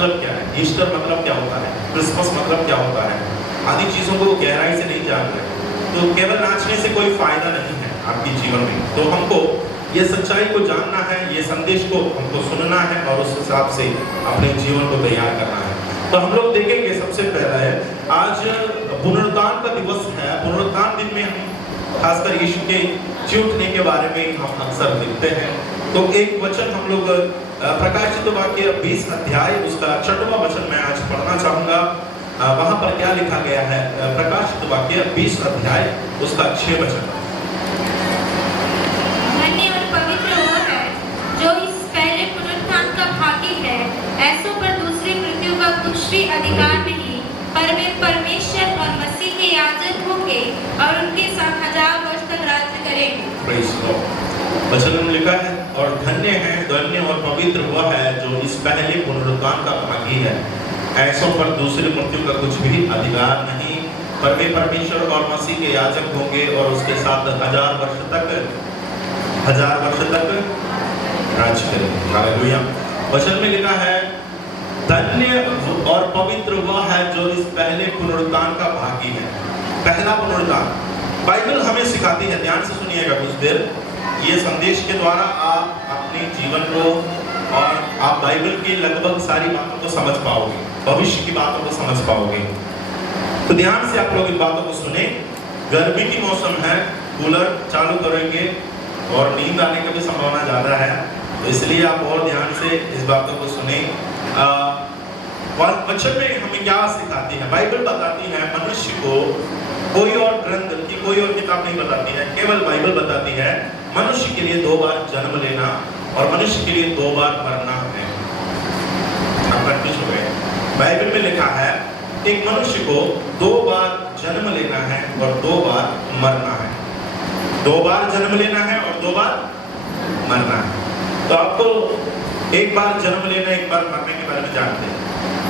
मतलब क्या है, ईस्टर मतलब क्या होता है, क्रिसमस मतलब क्या होता है, आदि चीज़ों को गहराई से नहीं जान रहे, तो केवल नाचने से कोई फायदा नहीं है आपके जीवन में। तो हमको ये सच्चाई को जानना है, ये संदेश को हमको सुनना है और उस हिसाब से अपने जीवन को तैयार करना है। तो हम लोग देखेंगे, सबसे पहला है आज पुनरुत्थान का दिवस है। पुनरुत्थान दिन में हम खासकर यीशु के जी उठने के बारे में हम अक्सर लिखते हैं। तो एक वचन हम लोग प्रकाशित वाक्य 20 अध्याय उसका 6वां वचन मैं आज पढ़ना चाहूंगा। वहां पर क्या लिखा गया है, प्रकाशित वाक्य 20 अध्याय उसका 6 वचन। धन्य और पवित्र वो है जो इस पहले पुनरुत्थान का भागी है, ऐसों पर दूसरी मृत्यु का कुछ भी अधिकार नहीं, पर वे परमेश्वर और मसीह के याजक होंगे और उनके साथ 1000 वर्ष तक राज्य करेंगे। Praise God. वचन में लिखा है, और धन्य और पवित्र वह है जो इस पहले पुनरुत्थान का भागी है, ऐसों पर दूसरी मृत्यु का कुछ भी अधिकार नहीं, पर वे परमेश्वर और मसीह के याजक होंगे और उसके साथ 1000 वर्ष तक राज्य करेंगे। हालेलुया। वचन में लिखा है, धन्य और पवित्र वह है जो इस पहले पुनरुत्थान का भागी है। पहला पुनरुत्थान बाइबल हमें सिखाती है, ध्यान से सुनिएगा कुछ देर। ये संदेश के द्वारा आप अपने जीवन को और आप बाइबल की लगभग सारी बातों को समझ पाओगे, भविष्य की बातों को समझ पाओगे। तो ध्यान से आप लोग इन बातों को सुने। गर्मी की मौसम है, कूलर चालू करेंगे और नींद आने की भी संभावना ज़्यादा है, तो इसलिए आप और ध्यान से इस बातों को सुने। वचन में हमें क्या सिखाती है, बाइबल बताती है मनुष्य को, कोई और ग्रंथ की कोई और किताब नहीं बताती है, केवल बाइबल बताती है मनुष्य के लिए 2 बार जन्म लेना और मनुष्य के लिए 2 बार मरना है। आप कंफ्यूज हो गए? बाइबल में लिखा है एक मनुष्य को 2 बार जन्म लेना है और 2 बार मरना है। 2 बार जन्म लेना है और 2 बार मरना है। तो आपको एक बार जन्म लेना, एक बार मरने के बारे में जानते हैं।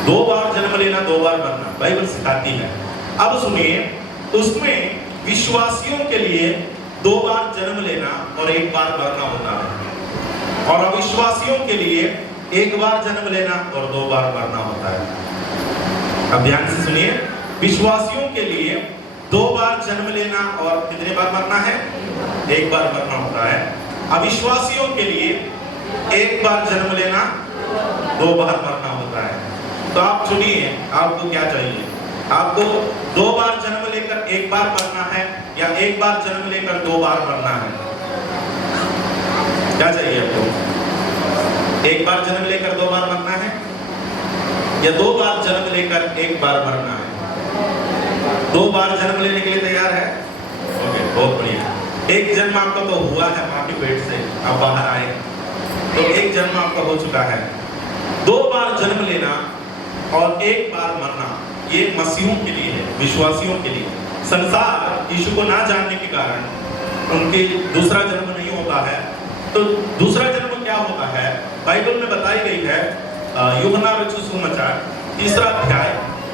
2 बार जन्म लेना, 2 बार मरना बाइबल सिखाती है। अब सुनिए, उसमें विश्वासियों के लिए 2 बार जन्म लेना और 1 बार मरना होता है, और अविश्वासियों के लिए 1 बार जन्म लेना और 2 बार मरना होता है। अब ध्यान से सुनिए, विश्वासियों के लिए 2 बार जन्म लेना और कितने बार मरना है? 1 बार मरना होता है। अविश्वासियों के लिए 1 बार जन्म लेना, 2 बार मरना होता है। तो आप चुनिए, आपको क्या चाहिए? आपको 2 बार जन्म लेकर 1 बार मरना है या 1 बार जन्म लेकर 2 बार मरना है? क्या चाहिए आपको? 1 बार जन्म लेकर 2 बार मरना है या 2 बार जन्म लेकर 1 बार मरना है? 2 बार जन्म लेने के लिए तैयार है? ओके, बहुत बढ़िया। एक जन्म आपका तो हुआ है, मां के पेट से आप बाहर आए, तो एक जन्म आपका हो चुका है। 2 बार जन्म लेना और 1 बार मरना, ये मसीहों के लिए है, विश्वासियों के लिए। संसार यीशु को ना जानने के कारण उनके दूसरा जन्म नहीं होता है। तो दूसरा जन्म क्या होता है? बाइबल में बताई गई है, यूहन्ना रचित सुसमाचार 3 अध्याय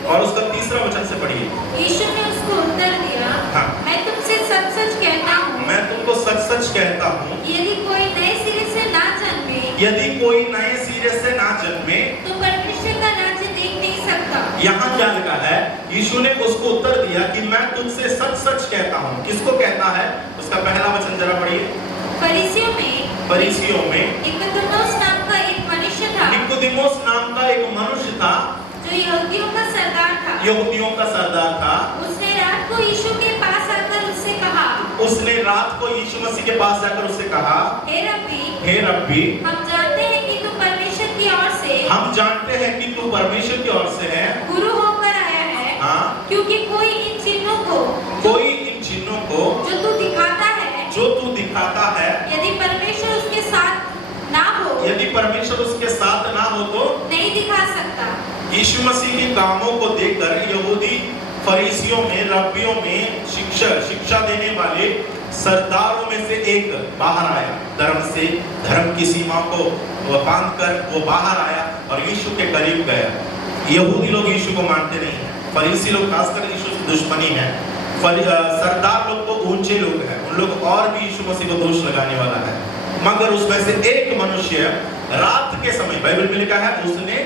और उसका 3 वचन से पढ़िए। यीशु ने उसको उत्तर दिया, हाँ। मैं तुमसे सच-सच कहता हूँ, मैं तुमको सच-सच कहता हूँ, यदि कोई नए सिरे से ना जन्मे, यदि कोई नए सिरे से ना जन्मे तो परमेश्वर का राज्य देख नहीं सकता। यहाँ क्या लिखा है? यीशु ने उसको उत्तर दिया कि मैं तुमसे सच-सच कहता हूँ। किसको कहता है? उसका पहला वचन जरा पढ़िए। फरीसियों में निकोदेमोस नाम का एक मनुष्य था, निकोदेमोस नाम का एक मनुष्य था जो यहूदियों का सरदार था। यहूदियों का सरदार था। उसने रात को यीशु के पास आकर उससे कहा, उसने रात को यीशु मसीह के पास जाकर उससे कहा, हे रब्बी, हम जानते हैं कि तू परमेश्वर की ओर से, हम जानते हैं कि तू परमेश्वर की ओर से है, गुरु होकर आया है। हाँ, क्योंकि कोई इन चिन्हों को जो तू दिखाता है, यदि परमेश्वर उसके साथ ना हो तो नहीं दिखा सकता। यीशु मसीह के कामों को देखकर यहूदी फरीसियों में, रब्बियों में, शिक्षा देने वाले सरदारों में से एक बाहर आया। धर्म की सीमा को बांधकर वो बाहर आया और यीशु के करीब गया। यहूदी लोग यीशु को मानते नहीं है, फरीसी लोग खासकर यीशु से दुश्मनी है, सरदार लोग तो ऊंचे लोग हैं, उन लोग और भी यीशु मसीह को दोष लगाने वाला है। मगर उसमें से एक मनुष्य रात के समय, बाइबल में लिखा है, उसने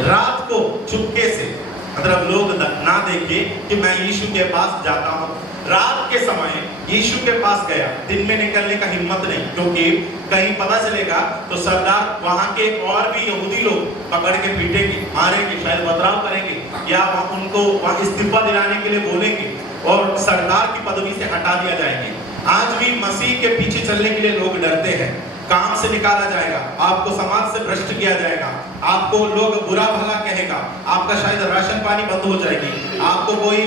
रात को चुपके से, मतलब लोग ना देखे कि मैं यीशु के पास जाता हूँ। रात के समय यीशु के पास गया, दिन में निकलने का हिम्मत नहीं, क्योंकि कहीं पता चलेगा तो सरदार वहां के और भी यहूदी लोग पकड़ के पीटेंगे, मारेंगे, शायद बदलाव करेंगे या उनको वहां इस्तीफा दिलाने के लिए बोलेंगे और सरदार की पदवी से हटा दिया जाएंगे। आज भी मसीह के पीछे चलने के लिए लोग डरते हैं। काम से निकाला जाएगा, आपको समाज से भ्रष्ट किया जाएगा, आपको लोग बुरा भला कहेगा, आपका शायद राशन पानी बंद हो जाएगी, आपको कोई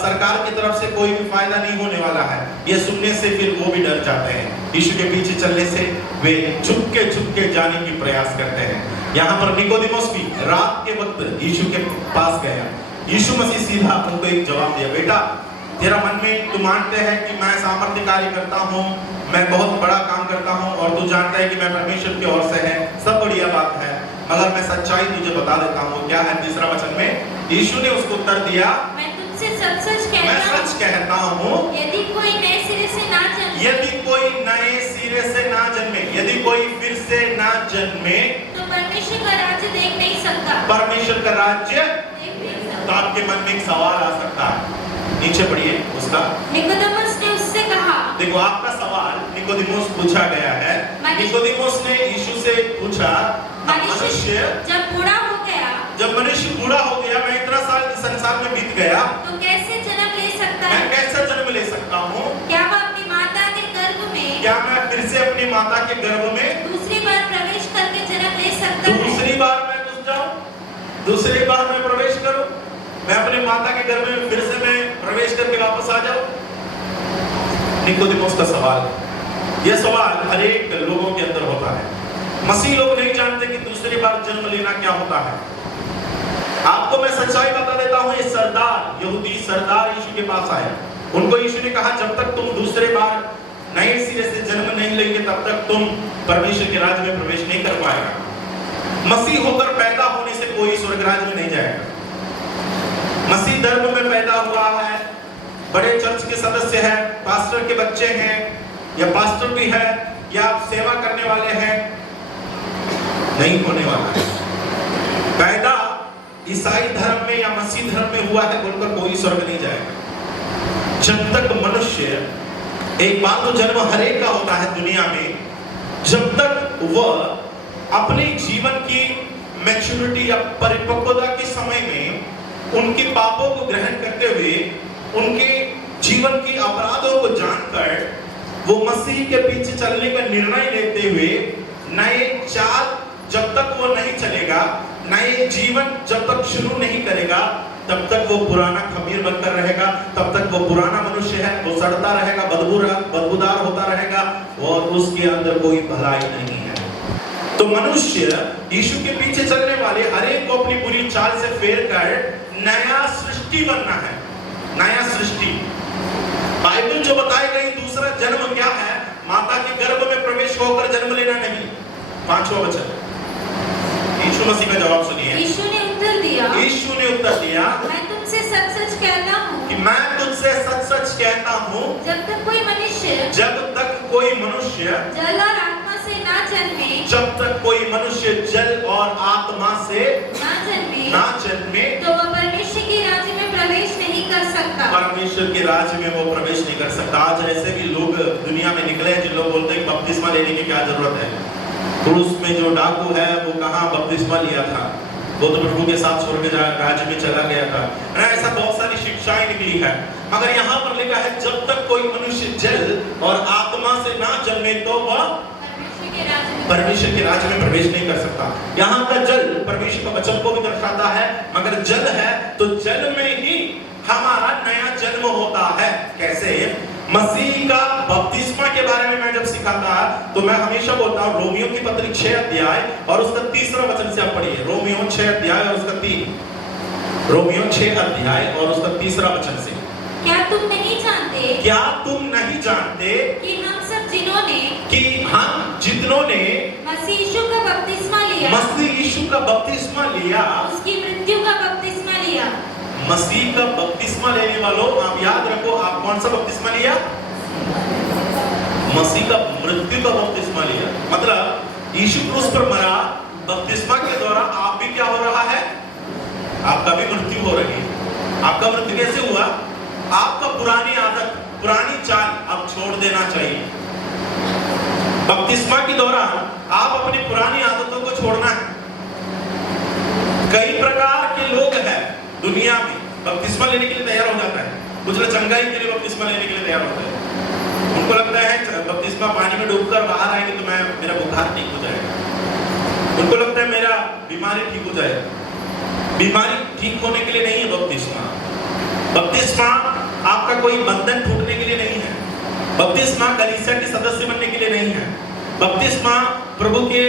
सरकार की तरफ से कोई भी फायदा नहीं होने वाला है। ये सुनने से फिर वो भी डर जाते हैं। यीशु के पीछे चलने से वे छुपके जाने की प्रयास करते हैं। यहाँ पर निकोदेमुस भी रात के वक्त यीशु के पास गया। यीशु मसीह सीधा उनको एक जवाब दिया, बेटा तेरा मन में तू मानते हैं कि मैं सामर्थ्य कार्य करता हूँ, मैं बहुत बड़ा काम करता हूँ और तू जानता है कि मैं परमेश्वर की ओर से है, सब बढ़िया बात है, मगर मैं सच्चाई तुझे बता देता हूँ। क्या है तीसरा वचन में? यीशु ने उसको उत्तर दिया, मैं तुमसे सच कहता हूँ, यदि कोई नए सिरे से ना जन्मे, यदि कोई नए सिरे से ना जन्मे, यदि कोई फिर से ना जन्मे, तो परमेश्वर का राज्य देख नहीं सकता। परमेश्वर का राज्य देख नहीं सकता। तो आपके मन में एक सवाल आ सकता है, नीचे पढ़िए उसका। निकोदेमुस ने उससे कहा, देखो आपका सवाल निकोदेमुस पूछा गया है। निकोदेमुस ने यीशु से पूछा, मनुष्य जब बूढ़ा हो गया, जब मनुष्य बूढ़ा हो गया, मैं इतना साल संसार में बीत गया, तो कैसे जन्म ले सकता है? मैं कैसे जन्म ले सकता हूँ? क्या वह अपनी माता के गर्भ में, क्या मैं फिर से अपनी माता के गर्भ में दूसरी बार प्रवेश करके जन्म ले सकता है? दूसरी बार मैं घुस जाऊं, दूसरी बार मैं प्रवेश करूं, मैं अपने माता के गर्भ में फिर से मैं प्रवेश करके वापस आ जाऊं? निकोदेमुस का सवाल, यह सवाल हर एक लोगों के अंदर होता है। मसीह लोग नहीं जानते कि दूसरी बार जन्म लेना क्या होता है। आपको मैं सच्चाई बता देता हूं, ये सरदार, यहूदी सरदार यीशु के पास आया। उनको यीशु ने कहा, जब तक तुम दूसरे बार नए सिरे से जन्म नहीं लेंगे तब तक तुम परमेश्वर के राज्य में प्रवेश नहीं कर पाएगा। मसीह होकर पैदा होने से कोई स्वर्ग राज्य में नहीं जाएगा। मसीह धर्म में पैदा हुआ है, बड़े चर्च के सदस्य हैं, पास्टर के बच्चे हैं या पास्टर भी है या आप सेवा करने वाले हैं, नहीं होने वाला है। पैदा ईसाई धर्म में या मसीह धर्म में हुआ है बोलकर कोई स्वर्ग नहीं जाएगा। जब तक मनुष्य, एक बार तो जन्म हर एक का होता है दुनिया में, जब तक वह अपने जीवन की मैच्योरिटी या परिपक्वता के समय में उनके पापों को ग्रहण करते हुए, उनके जीवन की अपराधों को जानकर वो मसीह के पीछे चलने का निर्णय लेते हुए नए चाल जब तक वो नहीं चलेगा, नए जीवन जब तक शुरू नहीं करेगा, तब तक वो पुराना खमीर बनकर रहेगा, तब तक वो पुराना मनुष्य है, वो सड़ता रहेगा, बदबूदार होता रहेगा और उसके अंदर कोई भलाई नहीं है। तो मनुष्य यीशु के पीछे चलने वाले हर एक को अपनी पूरी चाल से फेर कर नया सृष्टि बनना है, नया सृष्टि। बाइबल जो बताई गई दूसरा जन्म क्या है? माता के गर्भ में प्रवेश होकर जन्म लेना नहीं। पांचवा वचन, यीशु मसीह का जवाब सुनिए। यीशु ने उत्तर दिया, मैं तुमसे सच कहता हूँ कि मैं तुझसे सच कहता हूँ, जब तक कोई मनुष्य जल और आत्मा से ना जन्मे, जब तक कोई मनुष्य जल और आत्मा से ना जन्मे, तो वह परमेश्वर के राज्य में प्रवेश नहीं कर सकता। परमेश्वर के राज्य में वो प्रवेश नहीं कर सकता। आज ऐसे भी लोग दुनिया में निकले हैं जिन लोग बोलते हैं बपतिस्मा लेने की क्या जरूरत है। क्रूस में जो डाकू है वो कहाँ बपतिस्मा लिया था, वो तो प्रभु के साथ स्वर्ग राज्य में चला गया था। ऐसा बहुत सारी शिक्षाएं निकली है, मगर यहाँ पर लिखा है जब तक कोई मनुष्य जल और आत्मा से ना जन्मे तो वह परमेश्वर के राज्य में प्रवेश नहीं कर सकता। यहाँ का जल परमेश्वर का वचन को भी दर्शाता है, मगर जल है तो जल में ही हमारा नया जन्म होता है। कैसे? मसीह का बपतिस्मा के बारे में मैं जब सिखाता तो मैं हमेशा बोलता हूँ रोमियो की पत्री 6 अध्याय और उसका 3रा वचन से आप पढ़िए। रोमियो 6 अध्याय और उसका 3, रोमियो 6 अध्याय और उसका 3रा वचन से। क्या तुम नहीं जानते कि हम सब जितनों ने मसीह यीशु का बपतिस्मा लिया, उसकी मृत्यु का बपतिस्मा लिया। मसीह का बपतिस्मा लेने वालों, आप याद रखो, आप कौन सा बपतिस्मा लिया? मसीह का मृत्यु का बपतिस्मा लिया। मतलब यीशु क्रूस पर मरा, बपतिस्मा के द्वारा आप भी क्या हो रहा है? आपका भी मृत्यु हो रही है। आपका मृत्यु कैसे हुआ? आपका पुरानी आदत, पुरानी चाल अब छोड़ देना चाहिए। बपतिस्मा के दौरान आप अपनी पुरानी आदतों को छोड़ना है। कई प्रकार के लोग हैं दुनिया में, बपतिस्मा लेने के लिए तैयार हो जाता है। कुछ लोग चंगाई के लिए बपतिस्मा लेने के लिए तैयार होते हैं। उनको लगता है बपतिस्मा पानी में डूबकर बाहर आएंगे तो मेरा बुखार ठीक हो जाएगा। उनको लगता है मेरा बीमारी ठीक हो जाएगा। बीमारी ठीक होने के लिए नहीं है बपतिस्मा। बपतिस्मा आपका कोई बंधन टूटने के लिए नहीं है। बपतिस्मा कलीसिया के सदस्य बनने के लिए नहीं है। बपतिस्मा प्रभु के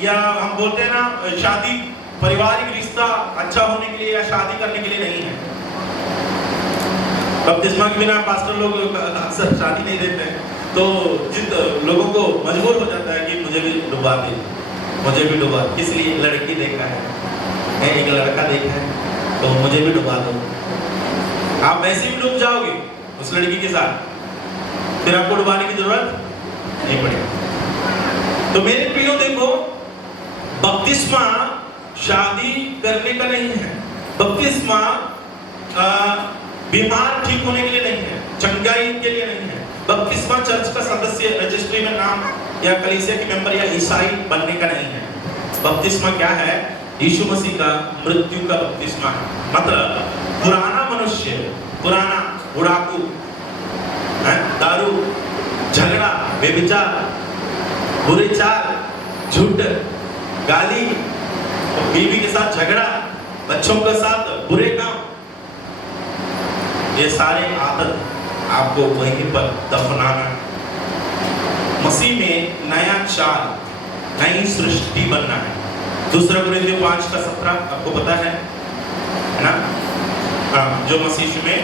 या हम बोलते हैं ना शादी, पारिवारिक रिश्ता अच्छा होने के लिए या शादी करने के लिए नहीं है। बपतिस्मा के बिना पास्टर लोग अक्सर शादी नहीं देते हैं, तो जिन लोगों को मजबूर हो जाता है कि मुझे भी डुबा दे, मुझे भी डुबा। इसलिए लड़की देखा है, एक लड़का देखा है, तो मुझे भी डुबा दो। आप वैसे भी डूब जाओगे उस लड़की के साथ, फिर आपको डुबाने की जरूरत नहीं पड़ेगी। तो मेरे प्रियो देखो, बपतिस्मा शादी करने का नहीं है। बपतिस्मा बीमार ठीक होने के लिए नहीं है, चंगाई के लिए नहीं है। बपतिस्मा चर्च का सदस्य रजिस्ट्री में नाम या कलीसिया के मेंबर या ईसाई बनने का नहीं है। बपतिस्मा क्या है? यीशु मसीह का मृत्यु का बपतिस्मा है। मतलब पुराना मनुष्य, पुराना बुढ़ाकू, दारू, झगड़ा, व्यभिचार, बुरे चाल, झूठ, गाली, बीवी के साथ झगड़ा, बच्चों के साथ बुरे काम, ये सारे आदत आपको वहीं पर दफनाना। मसीह में नया चाल, नई सृष्टि बनना है। 2 कुरिन्थियों 5:17 आपको पता है ना? हाँ, जो मसीह में,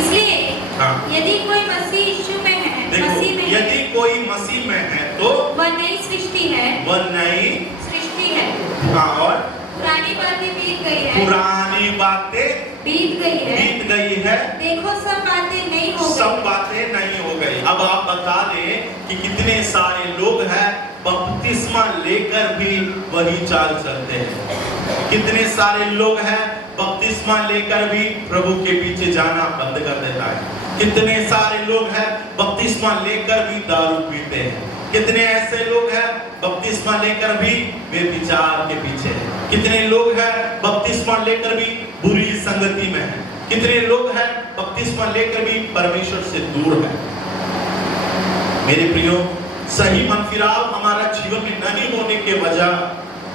इसलिए हाँ, यदि कोई मसीह यीशु में है, मसीह में यदि कोई मसीह में है तो वह नई सृष्टि है, वह नई सृष्टि है। हाँ, और पुरानी बातें बीत गई है, पुरानी बातें बीत गई है, बीत गई है, देखो सब बातें नई हो गई, सब बातें नई हो गई। अब आप बता दें कि कितने सारे लोग हैं बपतिस्मा लेकर भी वही चाल चलते हैं। कितने सारे लोग हैं बपतिस्मा लेकर भी प्रभु के पीछे जाना बंद कर देता है। कितने सारे लोग हैं बपतिस्मा लेकर भी दारू पीते हैं। कितने ऐसे लोग हैं बपतिस्मा लेकर भी व्यभिचार के पीछे हैं। कितने लोग हैं बपतिस्मा लेकर भी बुरी संगति में हैं। कितने लोग हैं बपतिस्मा लेकर भी परमेश्वर से दूर हैं। मेरे प्रियो, सही मन फिराव हमारा जीवन में नहीं होने के वजह,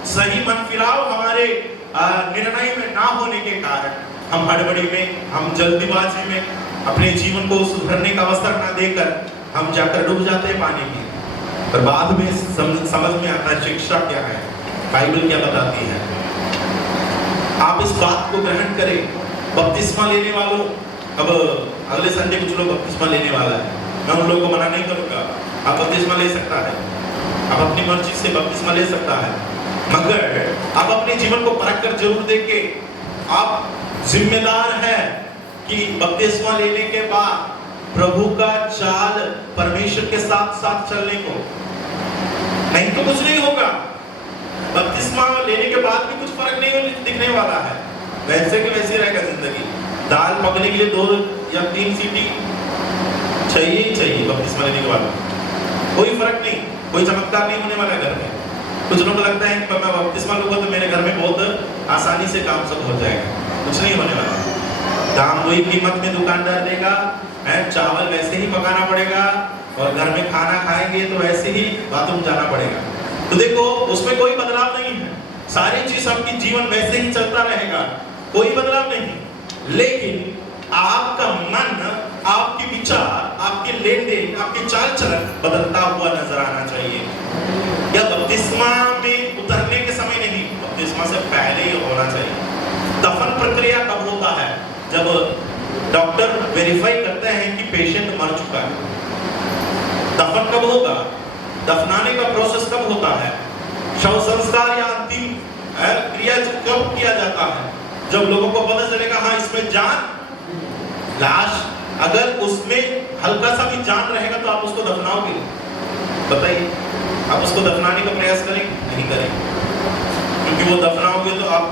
सही मन फिराव हमारे निर्णय में ना होने के कारण हम हड़बड़ी में, हम जल्दीबाजी में अपने जीवन को सुधरने का अवसर ना देकर हम जाकर डूब जाते हैं पानी में। पर बाद में समझ में आता है शिक्षा क्या है, बाइबल क्या बताती है। आप इस बात को ग्रहण करें। बपतिस्मा लेने वालों, अब अगले संडे कुछ लोग बपतिस्मा लेने वाला है, मैं उन लोगों को मना नहीं करूंगा। आप बपतिस्मा ले सकता है, आप अपनी मर्जी से बपतिस्मा ले सकता है, मगर आप अपने जीवन को परख कर जरूर देखें। आप जिम्मेदार हैं कि बपतिस्मा लेने के बाद प्रभु का चाल परमेश्वर के साथ साथ चलने को, नहीं तो कुछ नहीं होगा। बपतिस्मा लेने के बाद भी कुछ फर्क नहीं दिखने वाला है, वैसे के वैसे रहेगा जिंदगी। दाल पकने के लिए 2 या 3 सीटी चाहिए ही चाहिए बपतिस्मा लेने के बाद, कोई फर्क नहीं, कोई चमत्कार नहीं होने वाला घर में। कुछ लोग लगता है कि मैं बपतिस्मा लूंगा तो मेरे घर में बहुत आसानी से काम सब हो जाएगा, कुछ नहीं होने वाला। दाम वही कीमत में दुकानदार देगा, चावल वैसे ही पकाना पड़ेगा, और घर में खाना खाएंगे तो वैसे ही बाथरूम जाना पड़ेगा। तो देखो, उसमें कोई बदलाव नहीं है, सारी चीज आपकी जीवन वैसे ही चलता रहेगा, कोई बदलाव नहीं। लेकिन आपका मन, आपके विचार, आपके लेन देन, आपके चाल चलन बदलता हुआ नजर आना चाहिए। या बपतिस्मा में उतरने के समय नहीं, बपतिस्मा से पहले ही होना चाहिए। दफन प्रक्रिया कब होता है? जब डॉक्टर वेरीफाई करते हैं कि पेशेंट मर चुका है। दफन कब होगा? दफनाने का प्रोसेस कब होता है? शव संस्कार या अंतिम क्रिया कब किया जाता है? जब लोगों को पता चलेगा हाँ इसमें जान, लाश अगर उसमें हल्का सा भी जान रहेगा तो आप उसको दफनाओगे। बताइए, आप उसको दफनाने का प्रयास करें? नहीं करें, क्योंकि वो दफनाओगे तो आप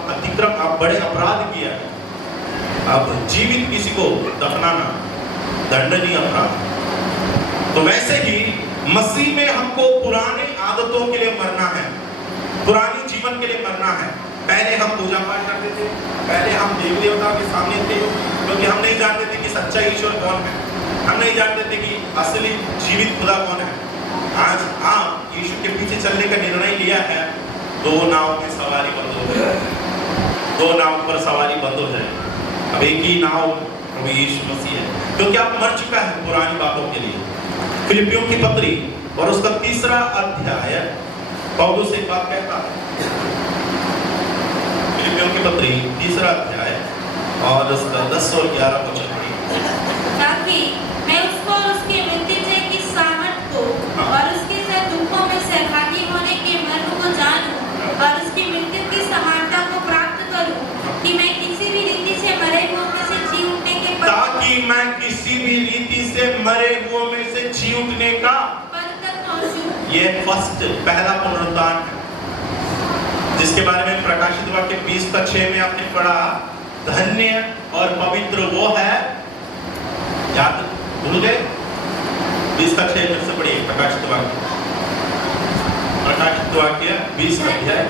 बड़े अपराध किया है। आप जीवित किसी को दफनाना दंडनीय अपराध। तो वैसे ही मसीह में हमको पुराने आदतों के लिए मरना है, पुरानी जीवन के लिए मरना है। पहले हम पूजा पाठ करते थे, पहले हम देवी देवताओं के सामने थे, क्योंकि हम नहीं जानते थे कि सच्चा ईश्वर कौन है, हम नहीं जानते थे कि असली जीवित खुदा कौन है। आज आप यीशु के पीछे चलने का निर्णय लिया है, दो नाव में सवारी बंद हो जाए, दो नाव पर सवारी बंद हो जाए। अब एक ही नाव प्रभु यीशु मसीह है, क्योंकि आप मर चुका है पुरानी बातों के लिए। फिलिपियों की पत्री और उसका 3रा अध्याय पौलुस एक बात कहता है। फिलिपियों की पत्री 3रा अध्याय और उसका 10 और 11 वचन पढ़िए। ताकि मैं उसको और उसके मृत्युंजय की सामर्थ को और उसके साथ दुखों में सहभागी होने के मर्म को जानूं और उसकी मृत्यु की समानता को प्राप्त करूं, कि मैं किसी भी रीति से मरे हुओं में से जी उठने के पद तक पहुंचूं। ये पहला पुनरुत्थान है, जिसके बारे में प्रकाशित वाक्य 20:6 में आपने पढ़ा, धन्य और पवित्र वो है, याद भूल गए? 20:6 फिर से पढ़िए, प्रकाशित वाक्य 20 अध्याय।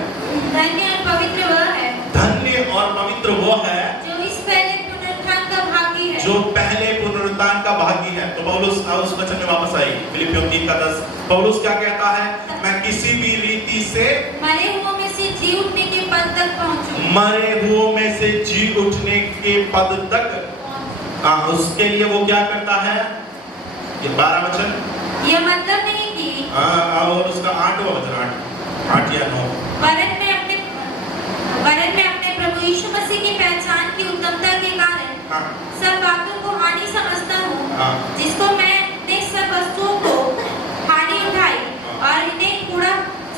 धन्य और पवित्र वह है, धन्य और पवित्र वो है जो इस पहले पुनरुत्थान का भागी है, जो पहले पुनरुत्थान का भागी है। तो पौलुस उस वचन में वापस आई, फिलिपियों 3:10। पौलुस क्या कहता है? मैं किसी भी रीति से मरे हुओं में से जी उठने के पद तक पहुंचूं। मरे हुओं में से जी उठने के पद तक, उसके लिए वो क्या करता है? ये 12 वचन, यह मतलब नहीं कि और उसका 8वां वचन, 8 या 9, वरन में अपने प्रभु यीशु मसीह की पहचान की उत्तमता के कारण सब बातों को हानि समझता हूँ, जिसको मैंने सब वस्तुओं को हानि उठाई और इन्हें कूड़ा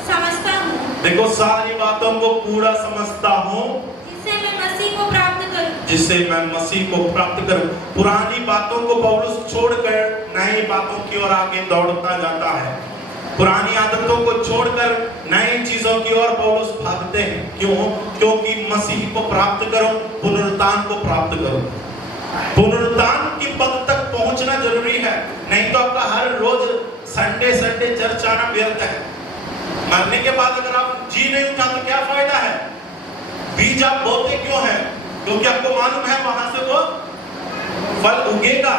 समझता हूँ। देखो, सारी बातों को कूड़ा समझता हूँ, जिससे मैं मसीह को प्राप्त करूं। जिससे मैं मसीह को प्राप्त करूं। पुरानी बातों को पौलुस छोड़कर नई बातों की ओर आगे दौड़ता जाता है। पुरानी आदतों को छोड़कर नई चीजों की ओर पौलुस भागते हैं। क्यों? क्योंकि मसीह को प्राप्त करो, पुनरुत्थान को प्राप्त करो। पुनरुत्थान की पद तक पहुंचना जरूरी है, नहीं तो आपका हर रोज संडे चर्च आना व्यर्थ है। मरने के बाद अगर आप जी नहीं उठा तो क्या फायदा है? बीज आप बोते क्यों हैं? क्योंकि आपको मालूम है वहां से वो फल उगेगा।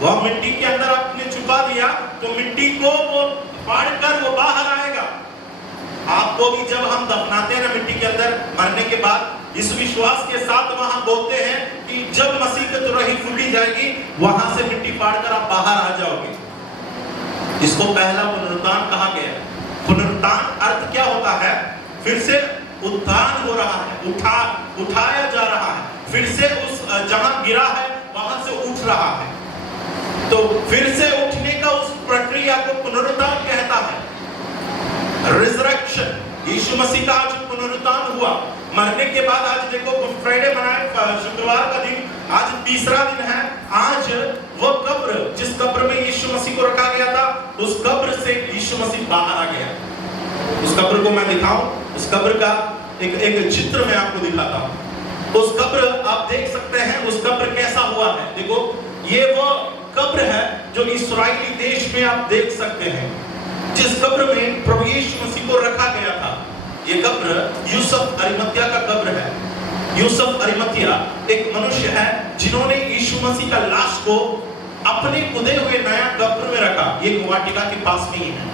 वह मिट्टी के अंदर आपने छुपा दिया तो मिट्टी को वो फाड़कर वो बाहर आएगा। आपको भी जब हम दफनाते हैं ना मिट्टी के अंदर, मरने के बाद इस विश्वास के साथ वहां बोलते हैं कि जब मसीह की तुरही फूटी जाएगी, वहां से मिट्टी फाड़कर आप बाहर आ जाओगे। इसको पहला पुनरुत्थान कहा गया। पुनरुत्थान अर्थ क्या होता है? फिर से उत्थान हो रहा है, उठाया जा रहा है, फिर से उस जहां गिरा है वहां से उठ रहा है। तो फिर से उठने का उस प्रक्रिया को पुनरुत्थान कहता है। रिजरेक्शन, यीशु मसीह का आज पुनरुत्थान हुआ। मरने के बाद आज देखो गुड फ्राइडे मनाए, शुक्रवार का दिन, आज 3रा दिन है। आज वो कब्र, जिस कब्र में यीशु मसीह को रखा गया था, उस कब्र से यीशु मसीह बाहर आ गया। उस कब्र को मैं दिखाऊं, उस कब्र का एक चित्र मैं आपको दिखाता हूं। उस कब्र आप देख सकते हैं, उस कब्र कैसा हुआ है। देखो, ये वो कब्र है जो इस्राएली देश में आप देख सकते हैं, जिस कब्र में प्रभु यीशु मसीह को रखा गया था। ये कब्र यूसुफ अरिमतिया का कब्र है। यूसुफ अरिमतिया एक मनुष्य है जिन्होंने यीशु मसीह का लाश को अपने खुदे हुए नया कब्र में रखा। ये वाटिका के पास में ही है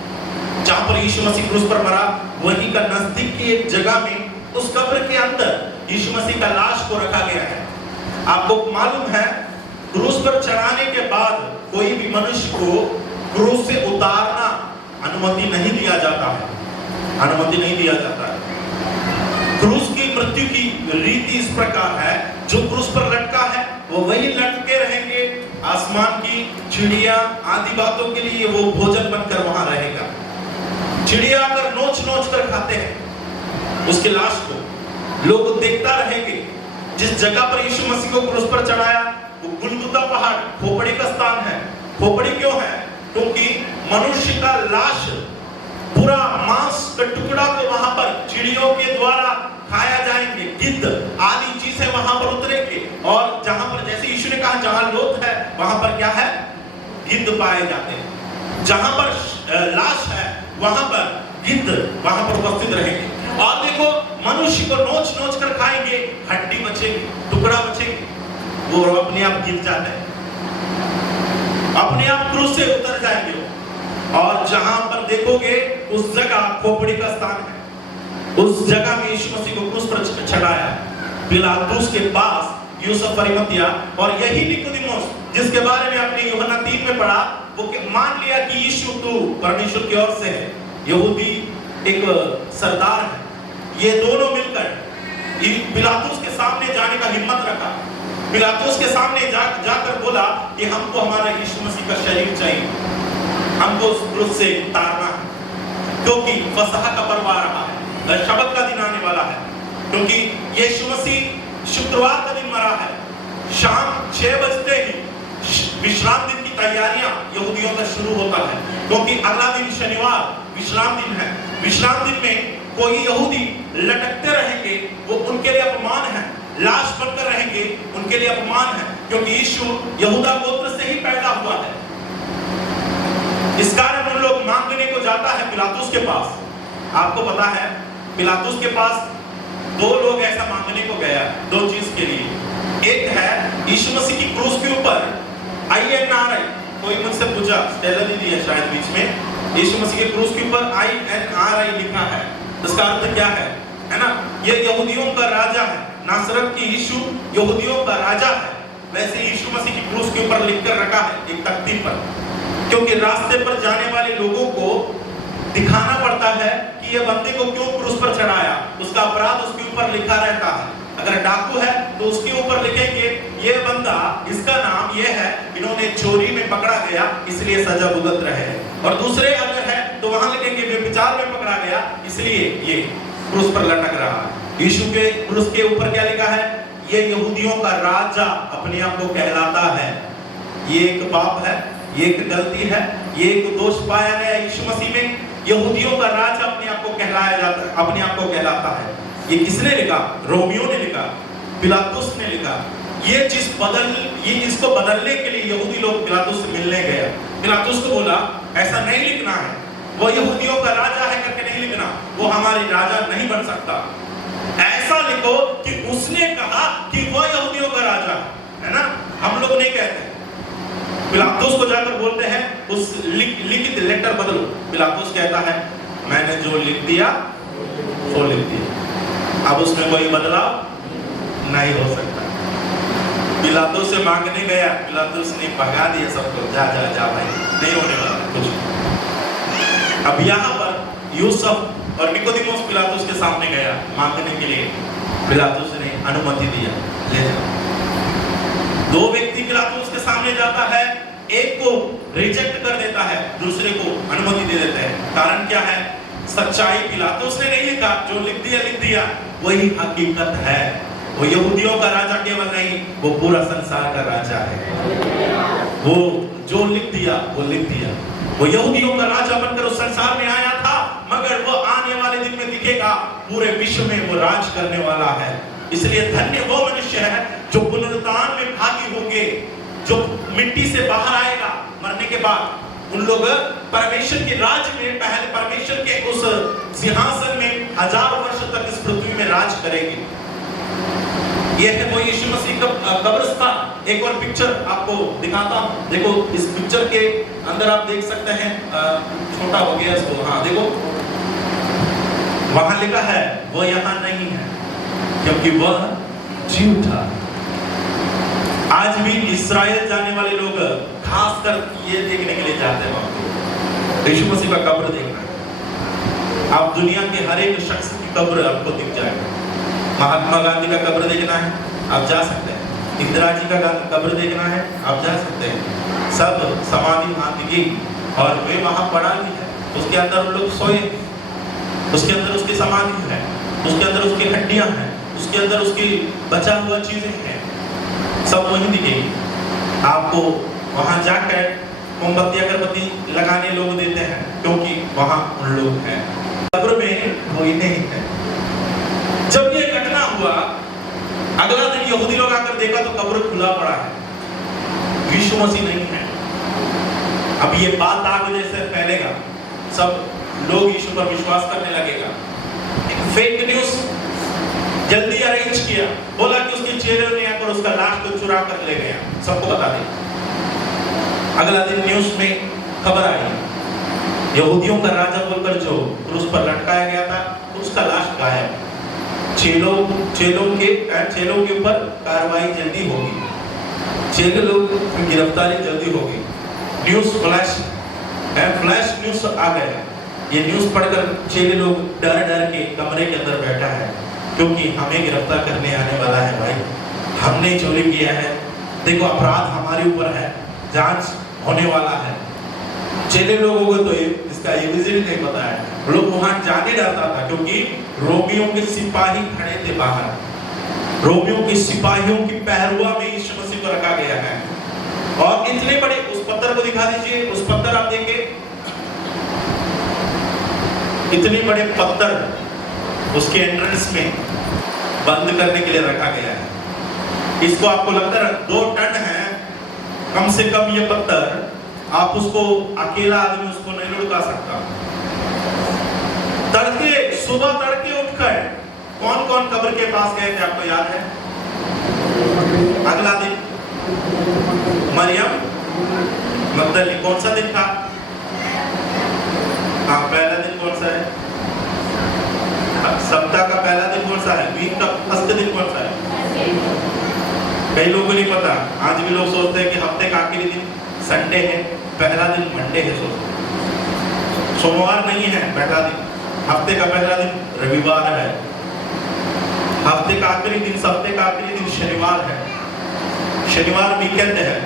जहां पर यीशु मसीह क्रूस पर मरा, वहीं का नजदीक की एक जगह में उस कब्र के अंदर यीशु मसीह का लाश को रखा गया है। आपको मालूम है, क्रूस पर चढ़ाने के बाद कोई भी मनुष्य को क्रूस से उतारना अनुमति नहीं दिया जाता है, अनुमति नहीं दिया जाता है। क्रूस की मृत्यु की रीति इस प्रकार है, जो क्रूस पर लटका है वो वही लटके रहेंगे। आसमान की चिड़िया आदि बातों के लिए वो भोजन बनकर वहां रहेगा। चिड़िया आकर नोच कर खाते हैं उसके लाश को, लोग देखता रहेंगे। जिस जगह पर यीशु मसीह को क्रूस पर चढ़ाया वो गुलगुता पहाड़ खोपड़ी का स्थान है। खोपड़ी क्यों है? क्योंकि मनुष्य का लाश पूरा मांस का टुकड़ा को वहां पर चिड़ियों के द्वारा खाया जाएंगे, गिद्ध आदि चीजें वहां पर उतरेंगे। और जहां पर जैसे यीशु ने कहा जहां लोथ है वहां पर क्या है, गिद्ध पाए जाते हैं। जहां पर लाश है वहां पर गिद्ध वहां पर उपस्थित रहेंगे। और देखो मनुष्य को नोच नोच कर खाएंगे, हड्डी बचेगी, टुकड़ा बचेगी, वो अपने आप गिर जाते हैं, अपने आप क्रूस से उतर जाएंगे। और जहां पर देखोगे उस जगह खोपड़ी का स्थान है, उस जगह में यीशु मसीह को क्रूस पर चढ़ाया पिलातुस के पास यूसुफ अरिमतिया। और यही निकोदेमुस जिसके बारे में आपने यूहन्ना 3 में पढ़ा, वो मान लिया कि यीशु तू परमेश्वर की ओर से है, यहूदी एक सरदार है। ये दोनों मिलकर पिलातुस के सामने जाने का हिम्मत रखा। पिलातुस के सामने जाकर बोला कि हमको हमारा यीशु मसीह का शरीर चाहिए, हमको उस क्रूस से उतारना है, क्योंकि फसह का पर्व आ रहा है, शबत का दिन आने वाला है। क्योंकि यीशु मसीह शुक्रवार का दिन मरा है, शाम 6 बजते ही विश्राम दिन की तैयारियां यहूदियों का शुरू होता है, क्योंकि अगला दिन शनिवार विश्राम दिन है। विश्राम दिन में कोई यहूदी लटकते रहेंगे, वो उनके लिए अपमान है, लाश बनकर रहेंगे, उनके लिए अपमान है, क्योंकि यीशु यहूदा गोत्र से ही पैदा हुआ है। इस कारण उन लोग मांगने को जाता है पिलातुस के पास। आपको पता है पिलातुस के पास 2 लोग ऐसा मांगने को गया 2 चीज के लिए। एक है यीशु मसीह की क्रूस के ऊपर INRI, कोई मुझसे पूछा, स्टेला दीदी है शायद बीच में, यीशु मसीह के क्रूस के ऊपर INRI लिखा है, इसका अर्थ क्या है ना? ये यहूदियों का राजा है, नासरत की यीशु यहूदियों का राजा है। वैसे यीशु मसीह की क्रूस के ऊपर लिखकर रखा है एक तख्ती पर, क्योंकि रास्ते पर जाने वाले लोगों को दिखाना पड़ता है कि ये बंदे को क्यों क्रूस पर चढ़ाया, उसका अपराध उसके ऊपर लिखा रहता है। अगर डाकू है तो उसके ऊपर लिखेंगे ये बंदा, इसका नाम ये है, इन्होंने चोरी में पकड़ा गया इसलिए सजा भुगत रहे हैं। और दूसरे अगर है तो वहां लिखेंगे व्यभिचार में पकड़ा गया इसलिए ये क्रूस पर लटक रहा है। यीशु के क्रूस के ऊपर क्या लिखा है? ये यहूदियों का राजा अपने आप को कहलाता है। ये एक पाप है, ये एक गलती है, ये एक दोष पाया गया यीशु मसीह में। यहूदियों का राजा अपने आप को कहलाया जाता है, अपने आप को कहलाता है। ये किसने लिखा? रोमियो ने लिखा, पिलातुस ने लिखा। ये इसको बदलने के लिए यहूदी लोग पिलातुस से मिलने गए। पिलातुस को बोला ऐसा नहीं लिखना है, वो यहूदियों का राजा है करके नहीं लिखना, वो हमारे राजा नहीं बन सकता। ऐसा लिखो कि उसने कहा कि वो यहूदियों का राजा है ना, हम लोग नहीं कहते। पिलातुस को जाकर बोलते हैं उस लिखित लेटर बदलो। पिलातुस कहता है मैंने जो लिख दिया वो लिख दिया, अब उसमें कोई बदलाव नहीं हो सकता। पिलातुस से मांगने गया, पिलातुस ने भगा दिया सबको, जा जा जा भाई, नहीं होने वाला कुछ। अब यहाँ पर यूसुफ और निकोदेमुस पिलातुस के सामने गया मांगने के लिए, पिलातुस ने अनुमति दिया, ले जाओ। 2 व्यक्ति पिलातुस के सामने जाता है, एक को रिजेक्ट कर देता है, दूसरे को अनुमति दे देते हैं। कारण क्या है? सच्चाई पिलातुस ने नहीं लिखा, जो लिख दिया वही हकीकत है। वो यहूदियों का राजा केवल नहीं, वो पूरा संसार का राजा है। वो जो लिख दिया वो लिख दिया। वो यहूदियों का राजा बनकर उस संसार में आया था, मगर वो आने वाले दिन में दिखेगा, पूरे विश्व में वो राज करने वाला है। इसलिए धन्य वो मनुष्य है जो पुनरुत्थान में भागी होंगे, जो मिट्टी से बाहर आएगा मरने के बाद। उन लोग परमेश्वर के राज में, पहले परमेश्वर के उस सिंहासन में 1000 वर्ष तक इस पृथ्वी में राज करेंगे। यह है वो यीशु मसीह का कब्रिस्तान। एक और पिक्चर आपको दिखाता हूं, देखो इस पिक्चर के अंदर आप देख सकते हैं, छोटा हो गया इसको, हाँ देखो वहां लिखा है वो यहाँ नहीं है क्योंकि वह जीव था। आज भी इस्राएल जाने वाले लोग खासकर ये देखने के लिए जाते हैं वहां यीशु मसीह का कब्र देखना है। आप दुनिया के हर एक शख्स की कब्र आपको दिख जाएगा। महात्मा गांधी का कब्र देखना है, आप जा सकते हैं। इंदिरा जी का कब्र देखना है, आप जा सकते हैं। सब समाधि भांति और वे वहां पड़ा भी है, उसके अंदर लोग सोए, उसके अंदर उसकी समाधि है, उसके अंदर उसकी हड्डियां हैं, उसके अंदर उसकी बचा हुआ चीजें हैं, सब वहीं दिखेगी। आपको वहां जाकर मोमबत्ती अगरबत्ती लगाने लोग देते हैं, क्योंकि वहां उन लोग हैं, कब्र में कोई नहीं है। जब ये घटना हुआ, अगला दिन यहूदी लोग आकर देखा तो कब्र खुला पड़ा है, यीशु मसीह नहीं है। अब ये बात आग जैसे फैलेगा, सब लोग यीशु पर विश्वास करने लगेगा। एक फेक न्यूज जल्दी अरेंज किया, बोला कि उसके चेहरे ने आकर उसका लाश को चुरा कर ले गया, सबको बता दे। अगला दिन न्यूज में खबर आई, यहूदियों का राजा बोलकर जो क्रूस पर लटकाया गया था, उसका लाश गायब। चेलों के ऊपर कार्रवाई जल्दी होगी, चेले लोग गिरफ्तारी जल्दी होगी। न्यूज फ्लैश न्यूज आ गया। ये न्यूज पढ़कर चेले लोग डर डर के कमरे के अंदर बैठा है, क्योंकि हमें गिरफ्तार करने आने वाला है। भाई, हमने चोरी किया है, देखो अपराध हमारे ऊपर है, जांच होने वाला है। चेले लोगों को तो इसका एविडेंस नहीं पता है, लोग वहां जाने डरता था, क्योंकि रोमियों के सिपाही खड़े थे बाहर। रोमियों के सिपाहियों की पहरुआ में यीशु मसीह को रखा गया है। और इतने बड़े, उस पत्थर को दिखा दीजिए, उस पत्थर आप देखें, इतने बड़े पत्थर उसके एंट्रेंस में बंद करने के लिए रखा गया है। इसको आपको लगता है 2 टन है कम से कम ये पत्थर, आप उसको अकेला आदमी उसको नहीं लुढ़का सकता। तड़के, सुबह तड़के उठकर कौन कौन कब्र के पास गए थे, आपको याद है? अगला दिन मरियम मगदली। कौन सा दिन था? हाँ, पहला दिन कौन सा है? सप्ताह का पहला दिन कौन सा है? वीक का फर्स्ट दिन कौन सा है? कई लोगों को नहीं पता। आज भी लोग सोचते हैं कि हफ्ते का आखिरी दिन संडे है, पहला दिन मंडे है। सोचते, सोमवार नहीं है पहला दिन, हफ्ते का पहला दिन रविवार है, हफ्ते का आखिरी दिन, सप्ताह का आखिरी दिन शनिवार है, शनिवार वीकेंड है।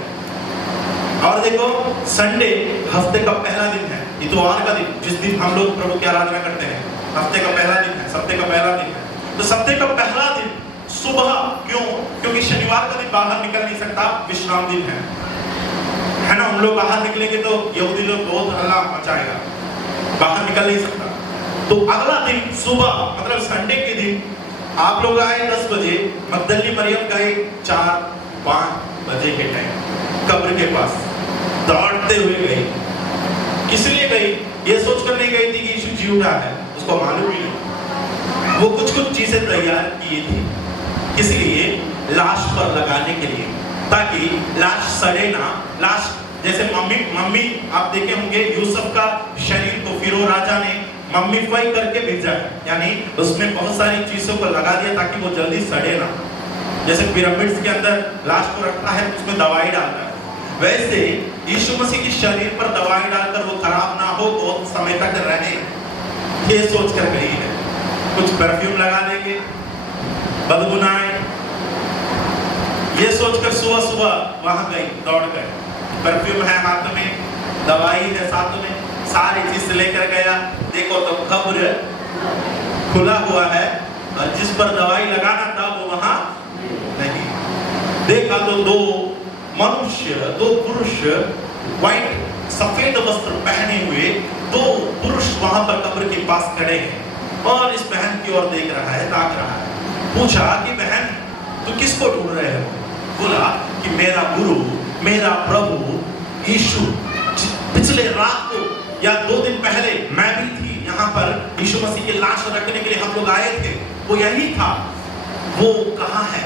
और देखो, संडे हफ्ते का पहला दिन है, इतवार का दिन, जिस दिन हम लोग प्रभु की आराधना करते हैं, हफ्ते का पहला दिन है, सप्ताह का पहला दिन है। तो सप्ताह का पहला दिन सुबह, क्यों? क्योंकि शनिवार का दिन बाहर निकल नहीं सकता, विश्राम दिन है ना। हम लोग बाहर निकलेंगे तो यहूदी लोग बहुत हल्ला मचाएगा, बाहर निकल नहीं सकता। तो अगला दिन सुबह, मतलब संडे के दिन आप लोग आए 10 बजे, मगदली मरियम गए 4-5 बजे के टाइम कब्र के पास, दौड़ते हुए गई। किस लिए गई? ये सोचकर नहीं गई थी कि यीशु जी उठा है, उसको मालूम ही नहीं। वो कुछ चीजें तैयार की थी, किस लिए? लाश पर लगाने के लिए, ताकि लाश सड़े ना। लाश जैसे मम्मी आप देखे होंगे, यूसुफ का शरीर को फिरौन राजा ने मम्मीफाई करके भेजा, यानी उसमें बहुत सारी चीजों को लगा दिया ताकि वो जल्दी सड़े ना। जैसे पिरामिड्स के अंदर लाश को रखता है, उसमें दवाई डालता है, वैसे यीशु मसीह के शरीर पर दवाई डालकर वो खराब ना हो, बहुत समय तक रहे, ये सोच कर गई है। कुछ परफ्यूम लगा देंगे, बदबू ना आए, ये सोचकर सुबह सुबह वहां गई, दौड़ कर। परफ्यूम है हाथ में, दवाई है साथ में, सारी चीज लेकर गया। देखो तो कब्र खुला हुआ है, और जिस पर दवाई लगाना था वो वहां नहीं। देखा तो 2 मनुष्य, 2 पुरुष, व्हाइट सफेद वस्त्र पहने हुए 2 पुरुष वहां पर कब्र के पास खड़े हैं, और इस बहन की ओर देख रहा है, ताक रहा है। पूछा कि बहन, तू किसको ढूंढ रहे हो? बोला कि मेरा गुरु, मेरा प्रभु यीशु, पिछले रात को या 2 दिन पहले मैं भी थी यहाँ पर, यीशु मसीह की लाश रखने के लिए हम लोग आए थे, वो यही था। वो कहाँ है?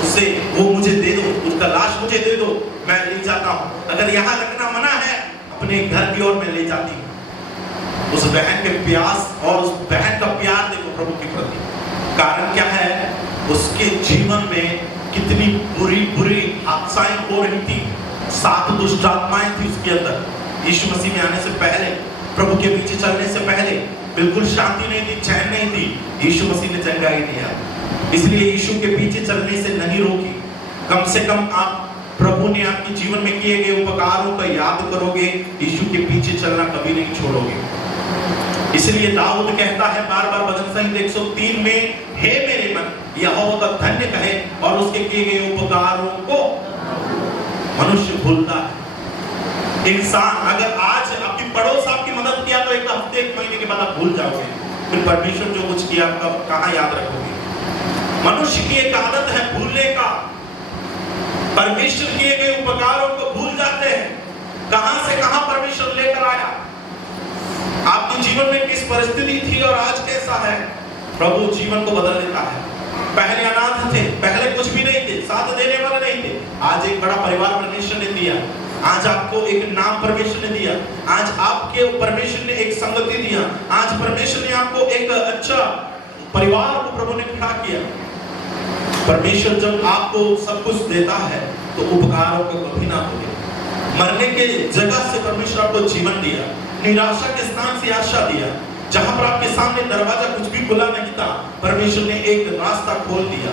उससे वो मुझे दे दो, उसका लाश मुझे दे दो, मैं ले जाता हूँ। अगर यहाँ रखना मना है, अपने घर की ओर मैं ले जाती हूँ। उस बहन के प्यास और उस बहन का प्यार देखो प्रभु के प्रति। कारण क्या है? उसके जीवन में कितनी बुरी बुरी हादसाएं हो रही थी, 7 दुष्ट आत्माएं थी उसके अंदर। यीशु मसीह में आने से पहले, प्रभु के पीछे चलने से पहले बिल्कुल शांति नहीं थी, चैन नहीं थी। यीशु मसीह ने चंगाई दिया, इसलिए यीशु के पीछे चलने से नहीं रोकी। कम से कम आप प्रभु ने आपके जीवन में किए गए उपकारों को याद करोगे, यीशु के पीछे चलना कभी नहीं छोड़ोगे। इसलिए दाऊद कहता है बार बार भजन संहिता 103 में, हे मेरे मन यहोवा का धन्य कहे और उसके किए गए उपकारों को। मनुष्य भूलता है, इंसान अगर आज आपकी पड़ोस आपकी मदद किया तो एक हफ्ते एक महीने के बाद आप भूल जाओगे, फिर परमेश्वर जो कुछ किया कब कहां याद रखोगे। मनुष्य की एक आदत है भूलने का, परमेश्वर किए गए उपकारों को भूल जाते हैं। कहां से कहां परमेश्वर लेकर आया, आपके जीवन में किस परिस्थिति थी और आज कैसा है। प्रभु जीवन को बदल देता है। पहले अनाथ थे, पहले कुछ भी नहीं थे, साथ देने वाले नहीं थे, आज एक बड़ा परिवार परमेश्वर ने दिया। आज आपको एक नाम परमेश्वर ने दिया, आज आपके परमेश्वर ने एक संगति दिया, आज परमेश्वर ने आपको एक अच्छा परिवार को प्रभु ने खड़ा किया। परमेश्वर जब आपको सब कुछ देता है तो उपकारों को कभी ना भूले। मरने के जगह से परमेश्वर आपको जीवन दिया, निराशा के स्थान से आशा दिया। जहां पर आपके सामने दरवाजा कुछ भी खुला नहीं था, परमेश्वर ने एक रास्ता खोल दिया।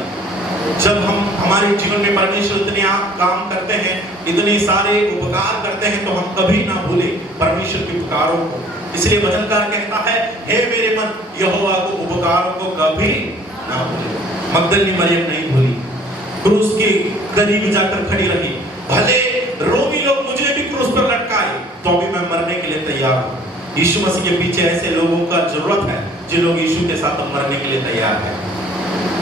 जब हम हमारे जीवन में परमेश्वर इतने काम करते हैं, इतने सारे उपकार करते हैं, तो हम कभी ना भूले परमेश्वर के उपकारों को। इसलिए वचनकार कहता है, हे मेरे मन यहोवा को उपकारों को कभी ना भूले। मगदलिनी मरियम नहीं भूली, क्रूस के करीब जाकर खड़ी रही। भले रोमी लोग मुझे भी क्रूस पर लटकाए तो भी मैं मरने के लिए तैयार हूं। यीशु मसीह के पीछे ऐसे लोगों का जरूरत है जिन लोग यीशु के साथ मरने के लिए तैयार हैं।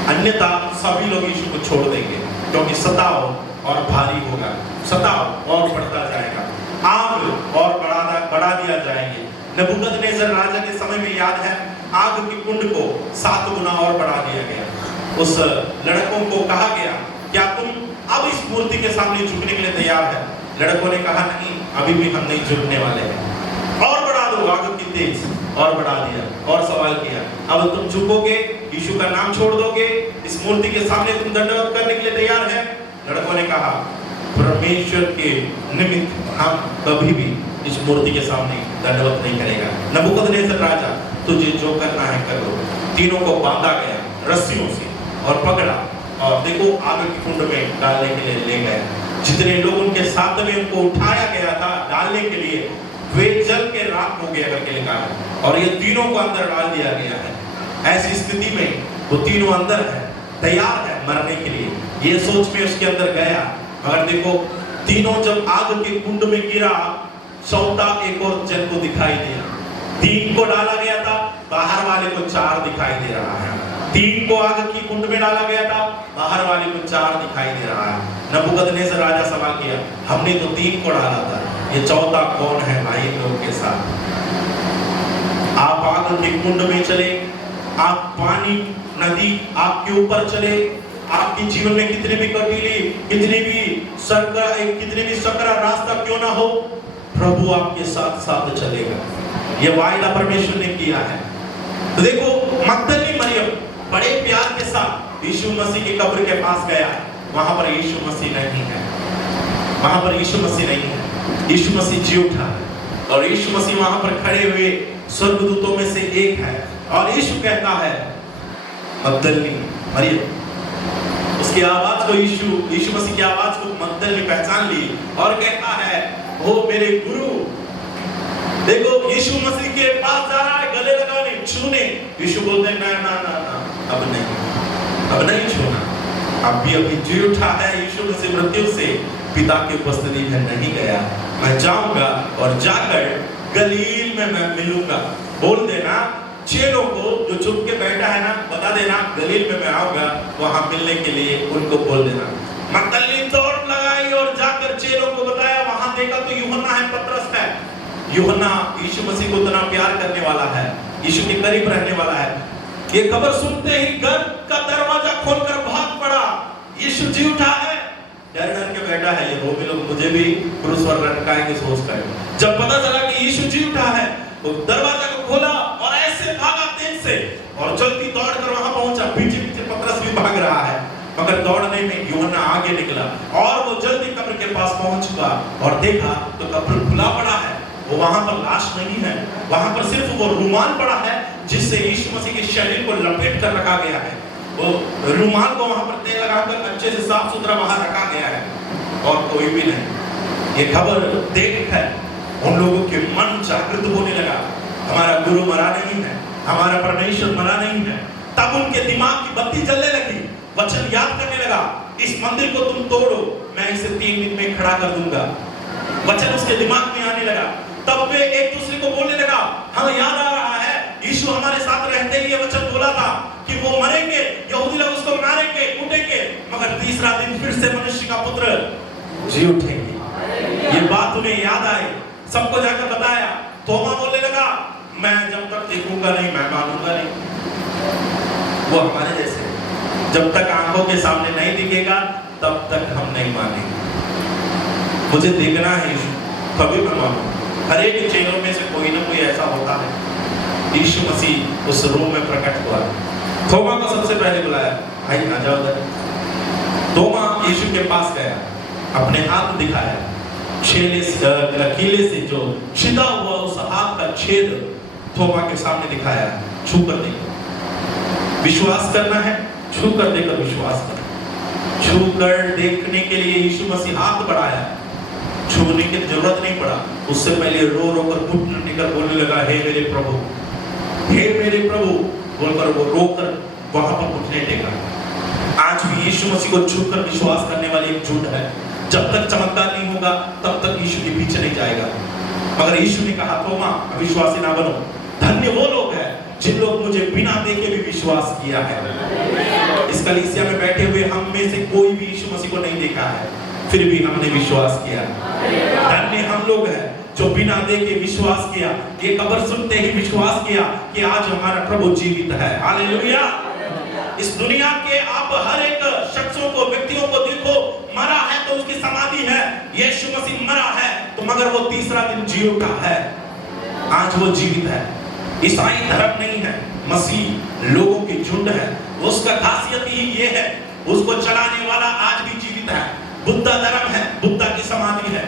अन्यथा सभी लोग यीशु को छोड़ देंगे, क्योंकि सताओ और भारी होगा, सताओ और बढ़ता जाएगा, आग और बढ़ा दिया जाएंगे। नबूकदनेस्सर राजा के समय में याद है, आग की कुंड को 7 गुना और बढ़ा दिया गया। उस लड़कों को कहा गया, क्या तुम अब इस मूर्ति के सामने झुकने के लिए तैयार है? लड़कों ने कहा, नहीं, अभी भी हम नहीं झुकने वाले हैं। और बढ़ा दो आग की तेज, और बढ़ा दिया और सवाल किया, अब तुम झुकोगे, यीशु का नाम छोड़ दोगे, इस मूर्ति के सामने तुम दंडवत करने के लिए तैयार है? लड़कों ने कहा, परमेश्वर के निमित्त हम कभी भी इस मूर्ति के सामने दंडवत नहीं करेगा। नबूकदनेस्सर राजा, तुझे जो करना है कर लो। तीनों को बांधा गया रस्सियों से और पकड़ा, और देखो आग की कुंड में डालने के लिए ले गए। जितने लोग उनके साथ में उनको उठाया गया था डालने के लिए, वे जल के राख हो गया करके लिखा है, और ये तीनों को अंदर डाल दिया गया है। ऐसी स्थिति में वो तीनों अंदर है, तैयार है मरने के लिए। ये सोच में उसके अंदर गया, मगर देखो तीनों जब आग के कुंड में गिरा, चौथा एक और जन को दिखाई दिया। 3 को डाला गया था, बाहर वाले को 4 दिखाई दे रहा है। 3 को आग की कुंड में डाला गया था, बाहर वाले को 4 दिखाई दे रहा है। नबूकदनेस्सर राजा सवाल किया, हमने तो 3 को डाला था, ये चौथा कौन है भाई लोग के साथ? आप आग के कुंड में चले, आप पानी नदी आपके ऊपर चले, आपके जीवन में कितने भी कटीली, कितने भी सकरा रास्ता क्यों ना हो, प्रभु आपके साथ साथ चलेगा। ये वायदा परमेश्वर ने किया है। तो देखो मगदलिनी मरियम बड़े प्यार के साथ यीशु मसीह की कब्र के पास गया, वहां पर यीशु मसीह नहीं है, वहां पर यीशु मसीह नहीं है। यीशु मसीह जी उठा है, और यीशु मसीह वहां पर खड़े हुए स्वर्गदूतों में से एक है, और यीशु कहता है, मगदलिनी मरियम। उसकी आवाज को यीशु मसीह की आवाज को मगदलिनी पहचान ली और कहता है, ओ मेरे गुरु। देखो यीशु मसीह के पास जा रहा है, गले लगाने, छूने। यीशु बोलते हैं, ना ना ना ना, अब नहीं छूना। अभी जी उठा है यीशु मसीह मृत्यु से, पिता की उपस्थिति में नहीं गया। मैं जाऊंगा और जाकर गलील में मैं मिलूंगा। बोल देना चेलों को जो चुप के बैठा है ना, बता देना गलील में मैं आऊंगा, वहां मिलने के लिए उनको बोल देना। मगदलिनी दौड़ लगाई और जाकर चेलों को बताया। वहां देखा तो यूहन्ना है, पतरस है। यूहन्ना यीशु मसीह को इतना प्यार करने वाला है, यीशु के करीब रहने वाला है। ये खबर सुनते ही घर का दरवाजा खोलकर भाग पड़ा, यीशु जी उठा है। डर डर के बैठा है, ये रोमी लोग मुझे भी क्रूस पर लटकाएंगे सोच कर। जब पता चला कि यीशु जी उठा है, तो दरवाजा को खोला और ऐसे भागा तेज से, और जल्दी दौड़कर वहां पहुंचा। पीछे पीछे पतरस भी भाग रहा है, मगर दौड़ने में यूहन्ना आगे निकला, और वो जल्दी कब्र के पास पहुंच चुका और देखा तो कब्र खुला पड़ा है। वो वहां पर लाश नहीं है, वहां पर सिर्फ वो रुमाल पड़ा है जिससे यीशु मसीह के शरीर को लपेट कर रखा गया है। वो रुमाल को वहां पर तेल लगाकर अच्छे से साफ सुथरा वहां रखा गया है, और कोई भी नहीं। ये खबर देख है उन लोगों के मन जागृत होने लगा, हमारा गुरु मरा नहीं है, हमारा परमेश्वर मरा नहीं है। तब उनके दिमाग की बत्ती जलने लगी, वचन याद करने लगा, इस मंदिर को तुम तोड़ो, मैं इसे 3 दिन में खड़ा कर दूंगा। वचन उसके दिमाग में लगा। तब वे एक दूसरे को बोलने लगा, हमें याद आ रहा है यीशु हमारे साथ रहते ही ये वचन बोला था कि वो मरेंगे, यहूदी लोग उसको मारेंगे, कूटेंगे, मगर तीसरा दिन फिर से मनुष्य का पुत्र जी उठेंगे। ये बात उन्हें याद आई, सबको जाकर बताया। तोमा बोलने लगा, मैं जब तक देखूंगा नहीं मैं मानूंगा नहीं। वो हमारे जैसे, जब तक आंखों के सामने नहीं दिखेगा तब तक हम नहीं मानेंगे। मुझे देखना है यीशु, कभी मैं मानूंगा। हर एक चेलों में से कोई ना कोई ऐसा होता है। यीशु मसीह उस रूम में प्रकट हुआ। थोमा को सबसे पहले बुलाया, भाई आ जाओ उधर। थोमा यीशु के पास गया, अपने हाथ दिखाया, लकीले से जो छिदा हुआ उस हाथ का छेद थोमा के सामने दिखाया। छू कर देखो, विश्वास करना है, छू कर देखकर विश्वास कर। छू कर देखने के लिए यीशु मसीह हाथ बढ़ाया, छूने की जरूरत नहीं पड़ा। उससे पहले रो रो कर घुटने टेकर बोलने लगा, हे मेरे प्रभु, हे मेरे प्रभु बोलकर वो रोकर वहां पर घुटने टेका। आज भी यीशु मसीह को छूकर विश्वास करने वाली एक झुंड है। जब तक चमत्कार नहीं होगा तब तक यीशु के पीछे नहीं जाएगा। मगर यीशु ने कहा, थोमा अविश्वासी ना बनो। धन्य वो लोग हैं जिन लोग मुझे बिना देखे भी विश्वास किया है। इस कलीसिया में बैठे हुए हम में से कोई भी यीशु मसीह को नहीं देखा है, फिर भी हमने विश्वास किया। धन्य हम लोग हैं जो बिना देखे विश्वास किया, ये खबर सुनते ही विश्वास किया कि आज हमारा प्रभु जीवित है। हालेलुया। इस दुनिया के आप हर एक शख्सों को, व्यक्तियों को देखो, मरा है तो उसकी समाधि है। यीशु मसीह मरा है तो मगर वो तीसरा दिन जी उठा है। आज वो जीवित है। ईसाई धर्म नहीं है, मसीह लोगों की झुंड है। उसका खासियत ही ये है, उसको चलाने वाला आज भी जीवित है। बुद्धा धर्म है, बुद्धा की समाधि है।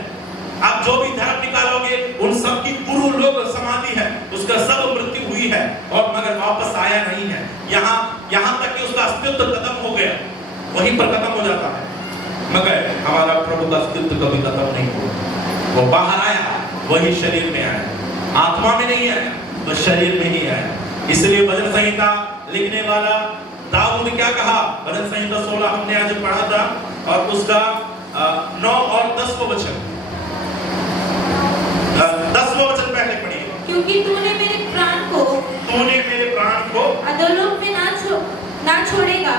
आप जो भी धर्म निकालोगे उन सब की गुरु लोग समाधि है, उसका सब मृत्यु हुई है और मगर वापस आया नहीं है। यहाँ तक कि उसका अस्तित्व खत्म हो गया, वहीं पर खत्म हो जाता है। मगर हमारा प्रभु का अस्तित्व कभी खत्म नहीं हुआ। वो बाहर आया, वही शरीर में आया, आत्मा में नहीं आया, वो शरीर में ही आया। इसलिए भजन संहिता लिखने वाला दाऊद ने क्या कहा? भजन संहिता 16 हमने आज पढ़ा था और उसका 9 और 10 वचन, 10वां वचन पहले पढ़िए। क्योंकि तूने मेरे प्राण को अधोलोक में ना छोड़ेगा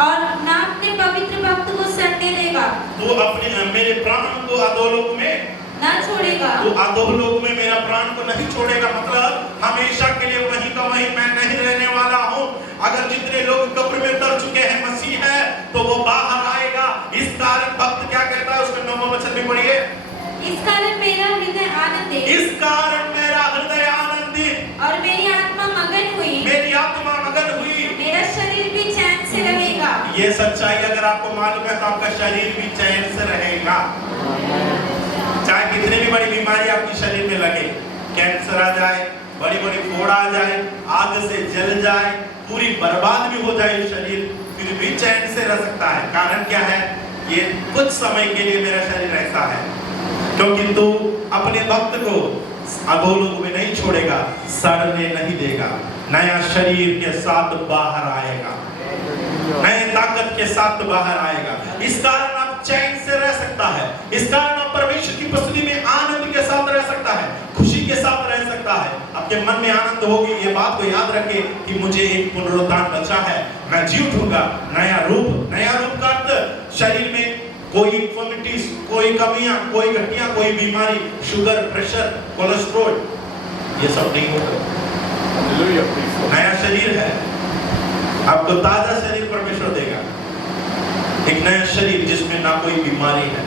और ना अपने पवित्र भक्त को सड़ने देगा। तू अपने मेरे प्राण को अधोलोक में ना छोड़ेगा, तू अधोलोक में मेरा प्राण को नहीं छोड़ेगा। मतलब हमेशा के लिए वहीं का वहीं मैं नहीं रहने वाला हूँ। अगर जितने लोग कब्र में उतर चुके हैं, मसीह है तो वो बाहर आएगा। इस कारण भक्त क्या कहता है, उसका 9वां वचन भी पढ़िए। इस कारण मेरा हृदय आनंदित, इस कारण मेरा हृदय आनंदित और मेरी आत्मा मगन हुई, मेरी आत्मा मगन हुई, मेरा शरीर भी चैन से रहेगा। ये सच्चाई अगर आपको मालूम है तो आपका शरीर भी चैन से रहेगा। चाहे कितनी भी बड़ी बीमारी आपके शरीर में लगे, कैंसर आ जाए, बड़ी बड़ी फोड़ा आ जाए, आग से जल जाए, पूरी बर्बाद भी हो जाए शरीर, फिर भी चैन से रह सकता है। कारण क्या है? ये कुछ समय के लिए मेरा शरीर ऐसा है, क्योंकि तू अपने भक्त को अधोलोक में नहीं छोड़ेगा, सड़ने नहीं देगा, नया शरीर के साथ बाहर आएगा, नए ताकत के साथ बाहर आएगा। इस कारण आप चैन से रह सकता है। इस कारण आप परमेश्वर की उपस्थिति में आनंद के साथ रह सकता है, खुशी के साथ रह सकता है। आपके मन में आनंद होगी। ये बात को याद रखे कि मुझे एक पुनरुत्थान बचा है, मैं जी उठूंगा। नया रूप का अर्थ शरीर में कोई इन्फॉर्मिटीज, कोई कमियां, कोई घटिया, कोई बीमारी, शुगर, प्रेशर, कोलेस्ट्रॉल, ये सब नहीं होगा। नया शरीर है, आपको ताजा शरीर परमेश्वर देगा। एक नया शरीर जिसमें ना कोई बीमारी है,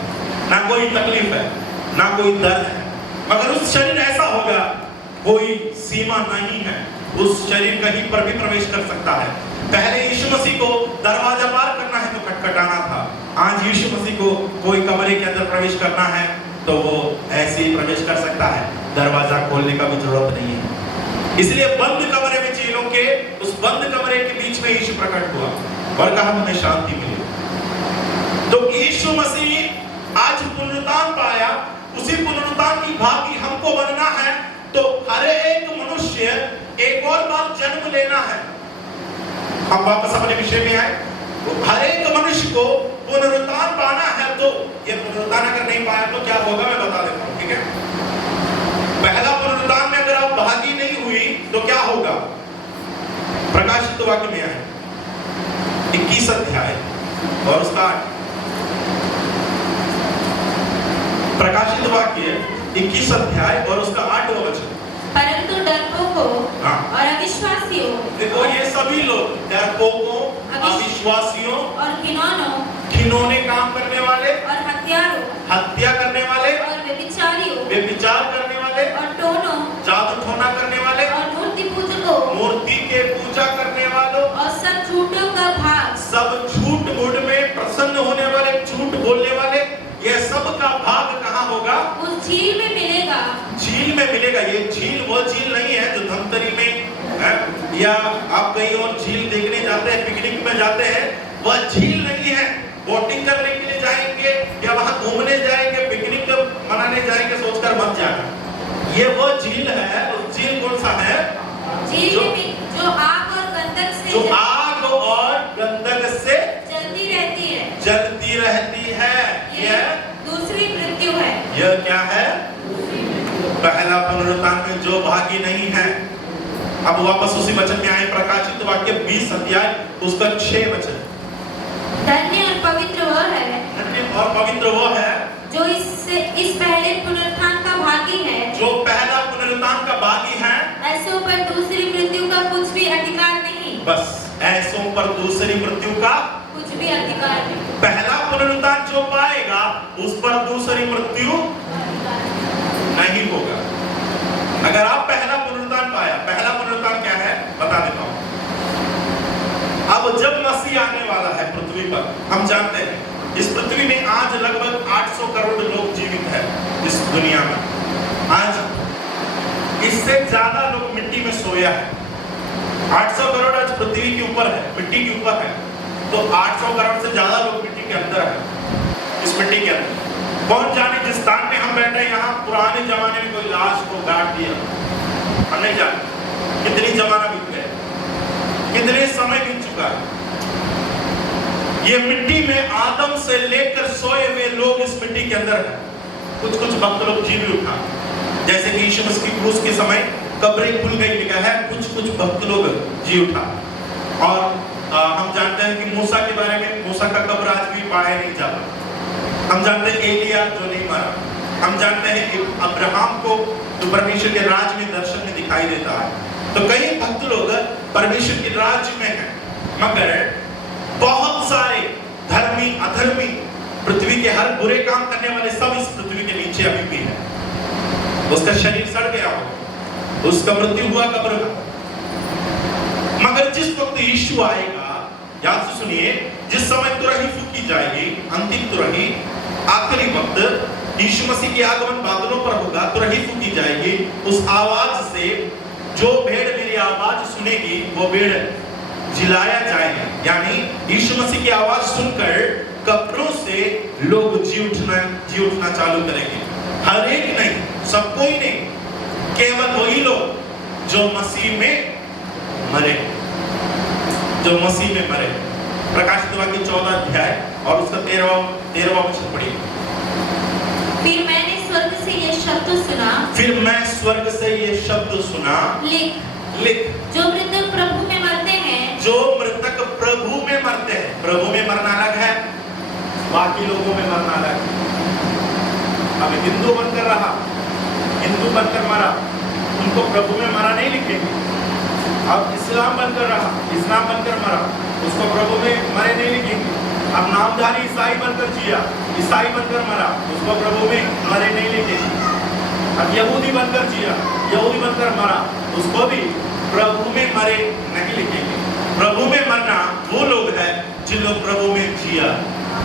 ना कोई तकलीफ है, ना कोई दर्द है। मगर उस शरीर ऐसा होगा, कोई सीमा नहीं है, उस शरीर कहीं पर भी प्रवेश कर सकता है। पहले यीशु मसीह को दरवाजा पार करना है तो खटखटाना था। आज यीशु मसीह को कोई कमरे के अंदर प्रवेश करना है तो वो ऐसे ही प्रवेश कर सकता है, दरवाजा खोलने का भी जरूरत नहीं है। इसलिए बंद कमरे में चेलों के, उस बंद कमरे के बीच में यीशु प्रकट हुआ और कहा हमें शांति मिली। तो यीशु मसीह आज पुनरुत्थान पाया, उसी पुनरुत्थान की भागी हमको बनना है। तो हर एक मनुष्य एक और बार जन्म लेना है। हम वापस अपने विषय में आए। हर एक मनुष्य को पुनरुत्थान पाना है। तो ये पुनरुत्थान अगर नहीं पाया तो क्या होगा, मैं बता देता हूँ, ठीक है। हुई तो क्या होगा? प्रकाशित वाक्य में आए 21 अध्याय और उसका 8। प्रकाशित वाक्य 21 अध्याय और उसका 8वां वचन। परंतु डरपोकों और अविश्वासियों, देखो ये सभी लोग डरपोकों, अविश्वासियों और घिनौने काम करने वाले और हत्यारों, हत्या करने वाले और व्यभिचारियों, व्यभिचार करने वाले और टोनों, जादू टोना करने वाले और मूर्ति पूजकों, मूर्ति के पूजा करने वालों और सब झूठों का भाग, सब झूठ मूठ में प्रसन्न होने वाले, झूठ बोलने वाले, यह सब का भाग कहाँ होगा? उस झील में मिलेगा। झील में मिलेगा। ये झील वो झील नहीं है जो धमतरी में है, या आप कहीं और झील देखने जाते हैं, पिकनिक में जाते हैं, वह झील नहीं है। बोटिंग करने के लिए जाएंगे या वहां घूमने जाएंगे, पिकनिक मनाने जाएंगे, सोचकर मत जाना। ये वो झील है। उस झील कौन सा है? झील में जो आग और गंधक से जो आग और गंधक से जलती रहती है। जलती रहती है। यह दूसरी मृत्यु है। यह क्या है? पहला पुनरुत्थान में जो भागी नहीं है। अब वापस उसी वचन में आए, प्रकाशित वाक्य 20 अध्याय उसका 6 वचन। धन्य और पवित्र वह है, धन्य और पवित्र वो है जो इस पहले पुनरुत्थान का भागी है, जो पहला पुनरुत्थान का भागी है। ऐसों पर दूसरी मृत्यु का कुछ भी अधिकार नहीं। बस ऐसों पर दूसरी मृत्यु का कुछ भी अधिकार नहीं। पहला पुनरुत्थान जो पाएगा उस पर दूसरी मृत्यु नहीं होगा। अगर आप पहला पुनरुत्थान पाया, पहला पुनरुत्थान क्या है बता देता हूं। अब जब मसीह आने वाला है पृथ्वी पर, हम जानते हैं इस पृथ्वी में आज लगभग 800 करोड़ लोग जीवित हैं इस दुनिया में। आज इससे ज्यादा लोग मिट्टी में सोया है। 800 करोड़ आज पृथ्वी के ऊपर है, मिट्टी के ऊपर है, तो 800 करोड़ से ज्यादा लोग मिट्टी के अंदर है। इस मिट्टी के अंदर कौन जाने जिस स्थान में हम बैठे, यहाँ पुराने जमाने में कोई लाश को गाड़ दिया, हम नहीं जानते। कितनी जमाना बीत गया, कितने समय बीत चुका है। ये मिट्टी में आदम से लेकर सोए हुए लोग इस मिट्टी के अंदर है। कुछ कुछ भक्त लोग जी भी उठा, जैसे कि यीशु मसीह की क्रूस के समय कब्रें खुल गई लिखा है, कुछ कुछ भक्त लोग जी उठा। और हम जानते हैं कि मूसा के बारे में, मूसा का कब्र आज भी पाया नहीं जाता। हम जानते हैं एलिया जो नहीं मरा। हम जानते हैं अब्राहम को जो परमेश्वर के राज में दर्शन में दिखाई देता है। तो कई भक्त लोग परमेश्वर के राज्य में हैं, मगर बहुत सारे धर्मी अधर्मी, पृथ्वी के हर बुरे काम करने वाले सब इस पृथ्वी के नीचे अभी भी है। उसका शरीर सड़ गया हो, उसका मृत्यु हुआ कब्र में। मगर जिस वक्त यीशु आएगा, याद से सुनिए, जिस समय तुरही फूकी जाएगी, अंतिम तुरही, आखिरी वक्त यीशु मसीह के आगमन बादलों पर होगा, तुरही फूकी जाएगी। उस आवाज से जो भेड़ मेरी आवाज सुनेगी वो भेड़ जिलाया जाएगा। यानी यीशु मसीह की आवाज सुनकर कब्रों से लोग जी उठना चालू करेंगे। हर एक नहीं, सब कोई नहीं, केवल वही लोग जो मसीह में मरे, जो मसीह में मरे। प्रकाशित वाक्य 14 अध्याय और उसका 13वां वचन पढ़िए। फिर मैंने स्वर्ग से ये शब्द सुना, फिर मैं स्वर्ग से ये शब्द सुना, लिख जो मृतक प्रभु में मरते हैं, जो मृतक प्रभु में मरते हैं। प्रभु में मरना अलग है, बाकी लोगों में मरना अलग है। अब हिंदू बनकर रहा, हिंदू बनकर मरा, उनको प्रभु में मरा नहीं लिखेंगे। अब इस्लाम बनकर रहा, इस्लाम बनकर मरा, उसको प्रभु में मरे नहीं लिखेंगे। अब नामधारी ईसाई बनकर जिया, ईसाई बनकर मरा, उसको प्रभु में मरे नहीं लिखेंगे। अब यहूदी बनकर जिया, यहूदी बनकर मरा, उसको भी प्रभु में मरे नहीं लिखेंगे। प्रभु में मरना वो लोग हैं जिन लोग प्रभु में जिया,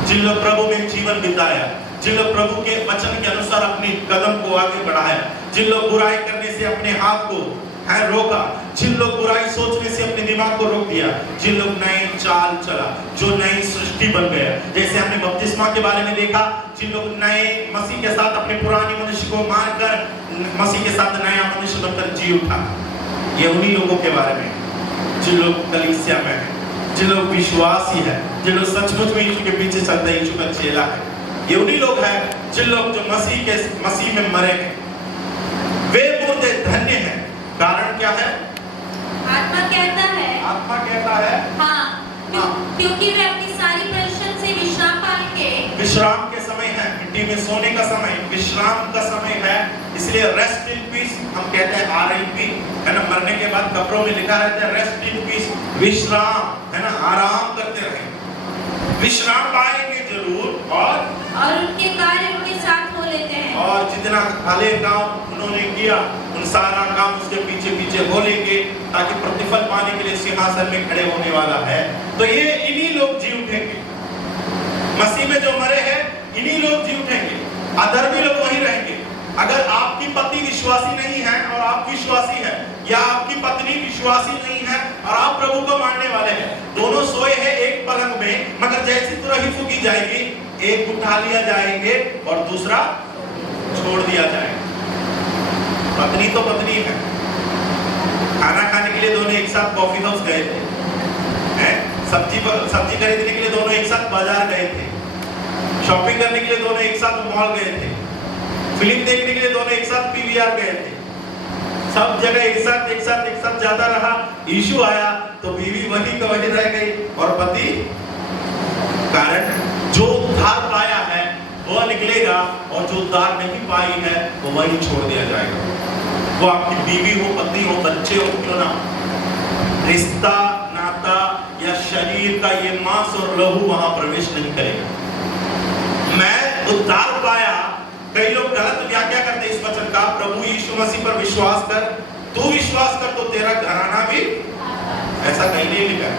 जिन लोग प्रभु में जीवन बिताया, जिन लोग प्रभु के वचन के अनुसार अपनी कदम को आगे बढ़ाया, जिन लोग बुराई करने से अपने हाथ को है रोका, जिन लोग बुराई सोचने से अपने दिमाग को रोक दिया, जिन लोग नए चाल चला, जो नई सृष्टि बन गया। जैसे हमने बपतिस्मा के बारे में देखा, जिन लोग नए मसीह के साथ अपने पुराने मनुष्य को मारकर मसीह के साथ नया मनुष्य बनकर जी उठा। ये उन्हीं लोगों के बारे में जिन लोग कलीसिया में है, जिन लोग विश्वासी है, जिन लोग सचमुच में यीशु के पीछे चलते हैं, यीशु का चेला है। ये उन्हीं लोग हैं जिन लोग जो मसीह में मरे हैं। वे मुर्दे धन्य हैं। कारण क्या है? क्योंकि वे अपनी सारी परिश्रम से विश्राम पाएंगे। विश्राम के समय है, मिट्टी में सोने का समय, विश्राम का समय है, इसलिए रेस्ट इन पीस हम कहते हैं, RIP है ना। मरने के बाद कब्रों में लिखा रहता है रेस्ट इन पीस, विश्राम है ना, आराम करते रहे। विश्राम पाएंगे जरूर और उनके कार्य उनके साथ हो लेते हैं। और जितना भले काम उन्होंने किया उन सारा काम उसके पीछे पीछे हो लेंगे, ताकि प्रतिफल पाने के लिए सिंहासन में खड़े होने वाला है। तो ये इन्हीं लोग जी उठेंगे, मसीह में जो मरे हैं इन्हीं लोग जी उठेंगे, अधर्मी लोग वहीं रहेंगे। अगर आपकी पति विश्वासी नहीं है और आप विश्वासी है, या आपकी पत्नी विश्वासी नहीं है और आप प्रभु को मानने वाले हैं, दोनों सोए हैं एक पलंग में, मगर जैसी तुरही फूकी जाएगी, एक उठा लिया जाएंगे और दूसरा छोड़ दिया जाएगा। पत्नी तो पत्नी है, खाना खाने के लिए दोनों एक साथ कॉफी हाउस गए थे, हैं? सब्जी खरीदने के लिए दोनों एक साथ बाजार गए थे, शॉपिंग करने के लिए दोनों एक साथ मॉल गए थे, फिल्म देखने के लिए दोनों एक साथ PVR गए थे, सब जगह एक साथ जाता रहा। यीशु आया तो बीवी वही का वही रह गई और पति, कारण जो उद्धार पाया है वह निकलेगा और जो उद्धार नहीं पाई है वो वही छोड़ दिया जाएगा। वो आपकी बीवी हो, पत्नी हो, बच्चे हो, क्यों ना, रिश्ता नाता या शरीर का ये मांस और लहू वहां प्रवेश नहीं करेगा। मैं उद्धार पाया, कई लोग गलत व्याख्या करते इस वचन का, प्रभु यीशु मसीह पर विश्वास कर, तू विश्वास कर तो तेरा घराना भी, ऐसा कहीं नहीं लिखा है।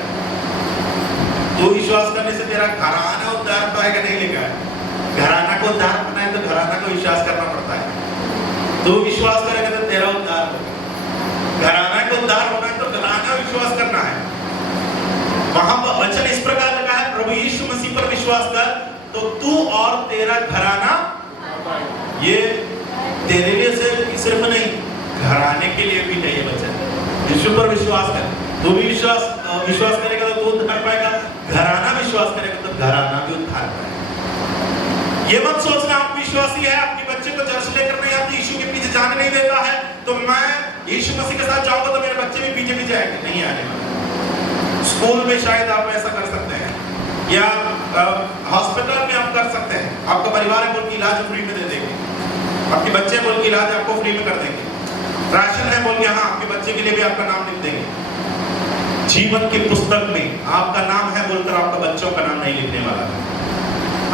तू विश्वास करने से तेरा घराना उद्धार पाएगा नहीं लिखा है। घराना को उद्धार करना है तो घराना को विश्वास करना पड़ता है। तू विश्वास करेगा तो तेरा उद्धार होगा। घराना को उद्धार होना है तो घराना विश्वास करना है। वहां पर वचन इस प्रकार लिखा है, प्रभु यीशु मसीह पर विश्वास कर तो तू और तेरा घराना, ये तेरे लिए सिर्फ नहीं, घराने के लिए भी नहीं बच्चा। यीशु पर विश्वास कर, तू भी विश्वास करेगा तो तू उद्धार पाएगा, घराना विश्वास करेगा तो घराना भी उद्धार पाएगा। ये मत सोचना आप विश्वासी है, आपके बच्चे को चर्च लेकर नहीं आते, यीशु के पीछे जाने नहीं देता है, तो मैं यीशु मसीह के साथ जाऊंगा तो मेरे बच्चे भी पीछे पीछे आएंगे, नहीं आने वाले। स्कूल में शायद आप ऐसा कर सकते हैं, या हॉस्पिटल में आप कर सकते हैं, आपका परिवार है बोल के इलाज फ्री में दे देंगे, आपके बच्चे बोल के इलाज आपको फ्री में कर देंगे, राशन है बोल के हाँ आपके बच्चे के लिए भी आपका नाम लिख देंगे। जीवन की पुस्तक में आपका नाम है बोलकर आपका बच्चों का नाम नहीं लिखने वाला है,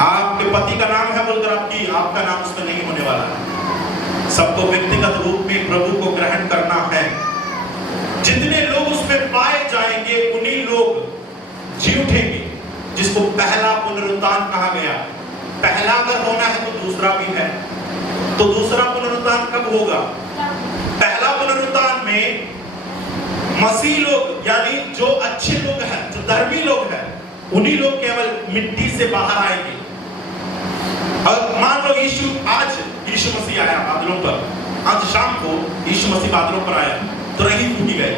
आपके पति का नाम है बोलकर आपका नाम उसमें नहीं होने वाला है। सबको व्यक्तिगत रूप में प्रभु को ग्रहण करना है। जितने लोग उसमें पाए जाएंगे उन्हीं लोग जी उठेंगे, जिसको पहला पुनरुत्थान कहा गया। पहला अगर होना है तो दूसरा भी है, तो दूसरा पुनरुत्थान कब होगा? पहला पुनरुत्थान में मसीह लोग यानी जो अच्छे लोग हैं, जो धर्मी लोग हैं, उन्हीं लोग केवल मिट्टी से बाहर आएंगे। और मान लो आज यीशु मसीह आया बादलों पर, आज शाम को यीशु मसीह बादलों पर आया तो रही फूटी गए,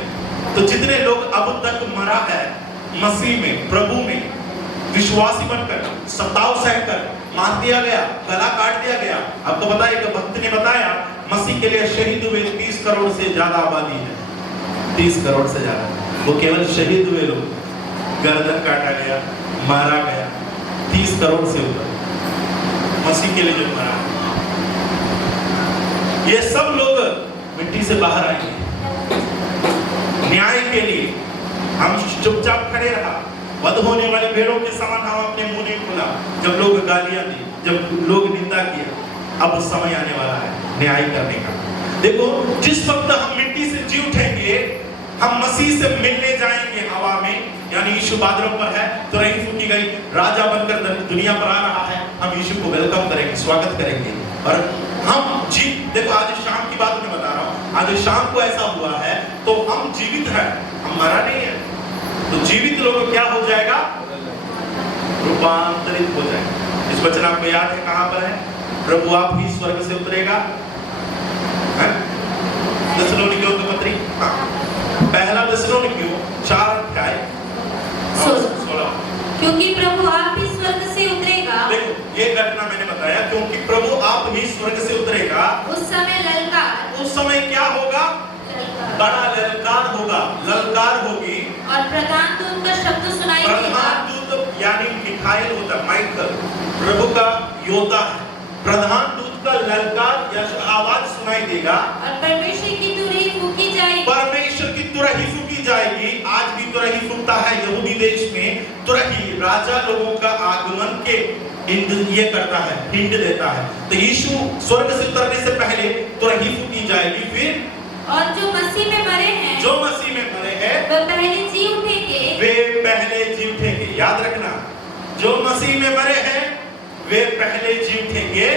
तो जितने लोग अब तक मरा है मसीह में, प्रभु में विश्वासी बनकर, सताव सहकर, मार दिया गया, गला काट दिया गया। आपको पता है कि भक्त ने बताया मसीह के लिए शहीद हुए 30 करोड़ से ज्यादा आबादी है, 30 करोड़ से ज्यादा। वो केवल शहीद हुए लोग, गर्दन काटा गया, मारा गया, 30 करोड़ से ऊपर मसीह के लिए जो मरा, ये सब लोग मिट्टी से बाहर आएंगे न्याय के लिए। हम चुपचाप खड़े रहा, वध होने वाली भेड़ों के समान हम अपने मुंह नहीं खोला जब लोग गालियां दी, जब लोग निंदा किया। अब समय आने वाला है न्याय करने का। देखो, जिस वक्त हम मिट्टी से जी उठेंगे, हम मसीह से मिलने जाएंगे हवा में, यानी यीशु बादलों पर है तो रही फूकी गई, राजा बनकर दुनिया पर आ रहा है, हम यीशु को वेलकम करेंगे, स्वागत करेंगे। और हम देखो आज शाम की बात मैं बता रहा हूँ, आज शाम को ऐसा हुआ है तो हम जीवित हैं, हम मरा नहीं है। तो जीवित लोग क्या हो जाएगा? रूपांतरित हो जाएगा। इस वचन आपको याद है कहां पर है? प्रभु आप ही स्वर्ग से उतरेगा, थिस्सलुनीकियों की पत्री, पहला थिस्सलुनीकियों 4:16। क्योंकि प्रभु आप ही स्वर्ग से उतरेगा। देखो, ये घटना मैंने बताया, क्योंकि प्रभु आप ही स्वर्ग से उतरेगा। उस समय ललकार, उस समय क्या होगा? बड़ा ललकार होगा, ललकार होगी, और प्रधान दूत का शब्द सुनाई देगा। प्रधान दूत यानी मिखाइल होता है, माइकल प्रभु का योद्धा है। प्रधान दूत का ललकार या आवाज सुनाई देगा और परमेश्वर की तुरही फूंकी जाएगी। परमेश्वर की तुरही फूंकी जाएगी। आज भी तुरही फूंकता है यहूदी देश में। तुरही राजा लोगों का आगमन के ये करता है, हिंट देता है। तो यीशु स्वर्ग से उतरने से पहले तुरही फूंकी जाएगी। फिर और जो मसीह में मरे हैं, जो मसीह में मरे हैं वह पहले जी उठेंगे। वे पहले जी उठेंगे। याद रखना, जो मसीह में मरे हैं वे पहले जी उठेंगे।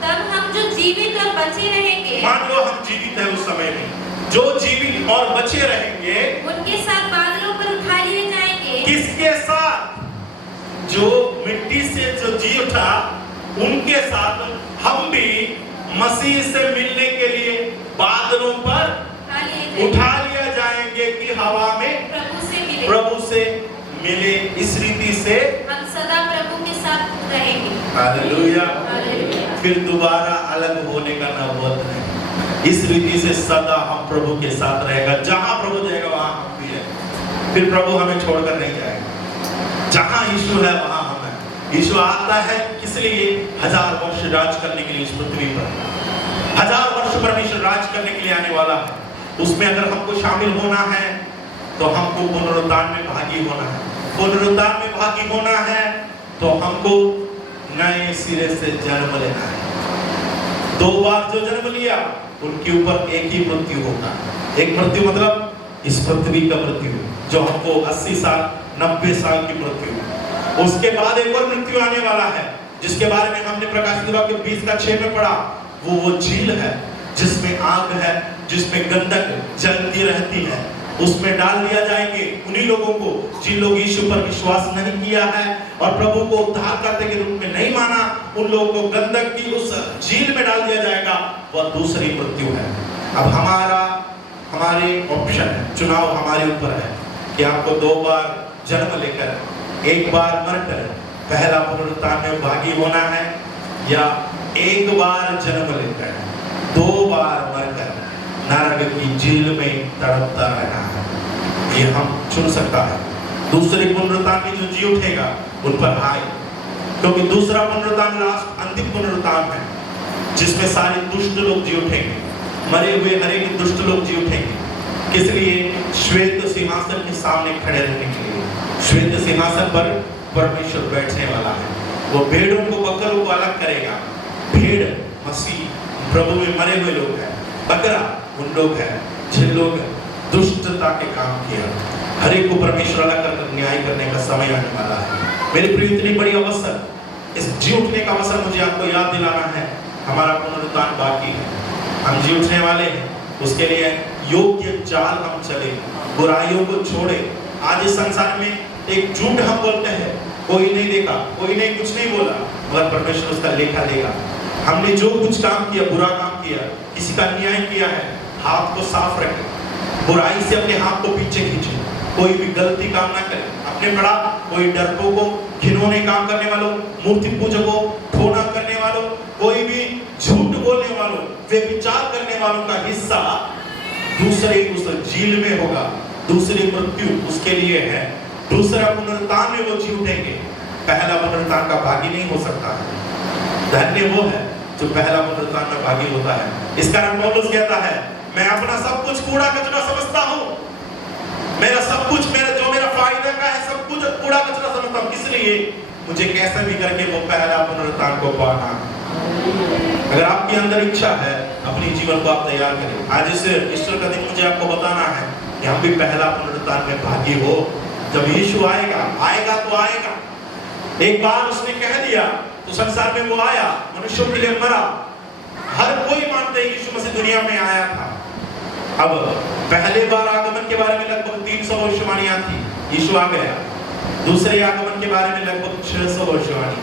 तब हम जो जीवित और बचे रहेंगे, मान लो हम जीवित हैं उस समय में, जो जीवित और बचे रहेंगे उनके साथ बादलों पर उठा लिए जाएंगे। किसके साथ? जो मिट्टी से जो जी उठा उनके साथ हम भी मसीह से मिलने के लिए बादलों पर उठा लिया जाएंगे कि हवा में प्रभु से मिले। इस रीति से हम सदा प्रभु के साथ रहेंगे। हालेलुया। हालेलुया। फिर दोबारा अलग होने का नौबत नहीं। इस रीति से सदा हम प्रभु के साथ रहेगा। जहां प्रभु जाएगा वहां हम भी है। फिर प्रभु हमें छोड़कर नहीं जाएगा। जहां यीशु है वहां हम है। यीशु आता है किस लिए? 1000 वर्ष राज करने के लिए इस पृथ्वी पर। 1000 वर्ष परमेश्वर राज करने के लिए आने वाला है। उसमें अगर हमको शामिल होना है तो हमको पुनरुत्थान में भागी होना है। पुनरुत्थान में भागी होना है तो हमको नए सिरे से जन्म लेना है। 2 बार जो जन्म लिया उनके ऊपर एक ही मृत्यु होगा। एक मृत्यु मतलब इस पृथ्वी का मृत्यु, जो हमको 80 साल 90 साल की मृत्यु। उसके बाद एक और मृत्यु आने वाला है जिसके बारे में हमने प्रकाशित वाक्य 20:6 में पढ़ा। वो झील है जिसमें आग है, जिसमें गंधक जलती रहती है। उसमें डाल दिया जाएंगे उन्हीं लोगों को जिन लोग यीशु पर विश्वास नहीं किया है और प्रभु को उद्धारकर्ता के रूप में नहीं माना। उन लोगों को गंधक की उस झील में डाल दिया जाएगा। वह दूसरी मृत्यु है। अब हमारे ऑप्शन है, चुनाव हमारे ऊपर है कि आपको 2 बार जन्म लेकर, 1 बार मरकर पहला पुनरुत्थान में भागी होना है, या 1 बार जन्म लेकर 2 बार मरकर नरक की झील में तड़पता रहना है। ये हम चुन सकता है। दूसरे पुनरुत्थान में जो जी उठेगा उन पर हाय, क्योंकि दूसरा पुनरुत्थान लास्ट अंतिम पुनरुत्थान है जिसमें सारे दुष्ट लोग जी उठेंगे। मरे हुए हरे के दुष्ट लोग जी उठेंगे। किस लिए? श्वेत सिंहासन के सामने खड़े रहने के लिए। श्वेत सिंहासन पर परमेश्वर बैठने वाला है। वो भेड़ों को बकरों को अलग करेगा। भेड़ मसीह प्रभु में मरे हुए लोग हैं, बकरा उन लोग हैं जिन लोग दुष्टता के काम किया। हर एक को परमेश्वर अलग कर न्याय करने का समय आने वाला है। मेरे प्रिय, इतनी बड़ी अवसर, इस जी उठने का अवसर मुझे आपको याद दिलाना है। हमारा पुनरुत्थान बाकी है, हम जी उठने वाले हैं। उसके लिए योग्य चाल हम चले, बुराइयों को छोड़े। आज इस संसार में एक झूठ हम बोलते हैं, कोई नहीं देखा, कोई नहीं कुछ नहीं बोला, मगर परमेश्वर उसका लेखा लेगा। हमने जो कुछ काम किया, बुरा काम किया, किसी का अन्याय किया है, हाथ को साफ रखें। बुराई से अपने हाथ को पीछे खींचे। कोई भी गलती काम ना करे। अपने बड़ा कोई डरपोकों, घिनौने काम करने वालों, मूर्ति पूजकों, ठोना करने वालों, कोई भी झूठ बोलने वालों, व्यभिचार करने वालों का हिस्सा दूसरे उस झील में होगा। दूसरी मृत्यु उसके लिए है। दूसरा पुनरुत्थान में वो जी उठेंगे। पहला पुनरुत्थान का भागी नहीं हो सकता है। धन्य वो है जो पहला पुनरुत्थान में भागी होता है। इस कारण पौलुस कहता है, मैं अपना सब कुछ कूड़ा कचरा समझता हूँ। मेरा सब कुछ, जो मेरा फायदा का है, सब कुछ कूड़ा कचरा समझता हूँ। इसलिए मुझे कैसे भी करके वो पहला पुनरुत्थान को पाना। अगर आपके अंदर इच्छा है, अपने जीवन को आप तैयार करें। आज इस ईस्टर का दिन मुझे आपको बताना है कि हम भी पहला पुनरुत्थान में भागी हो। जब यीशु आएगा तो आएगा। एक बार उसने कह दिया तो संसार में वो आया, मनुष्यों के लिए मरा। हर कोई मानते हैं यीशु मसीह दुनिया में आया था। अब पहले बार आगमन के बारे में लगभग 300 भविष्यवाणियां थी, यीशु आ गया। दूसरे आगमन के बारे में लगभग 600 भविष्यवाणी।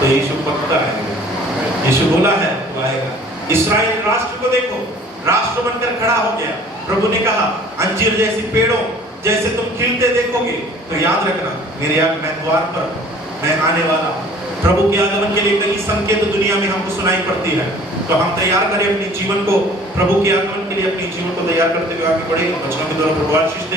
तो यीशु पक्का आएगा। यीशु बोला है वो आएगा। इस्राएल राष्ट्र को देखो, राष्ट्र बनकर खड़ा हो गया। प्रभु ने कहा, अंजीर जैसी पेड़ों जैसे तुम खिलते देखोगे। तो याद रखना, मेरे आगे मैं द्वार पर, मैं आने वाला हूं। प्रभु के आगमन के लिए कई संकेत दुनिया में हमको सुनाई पड़ती है। तो हम तैयार करें अपने जीवन को प्रभु के आगमन के लिए, अपने जीवन को तैयार करते हुए आगे बढ़े। वचनों के द्वारा प्रभु आशीष दे।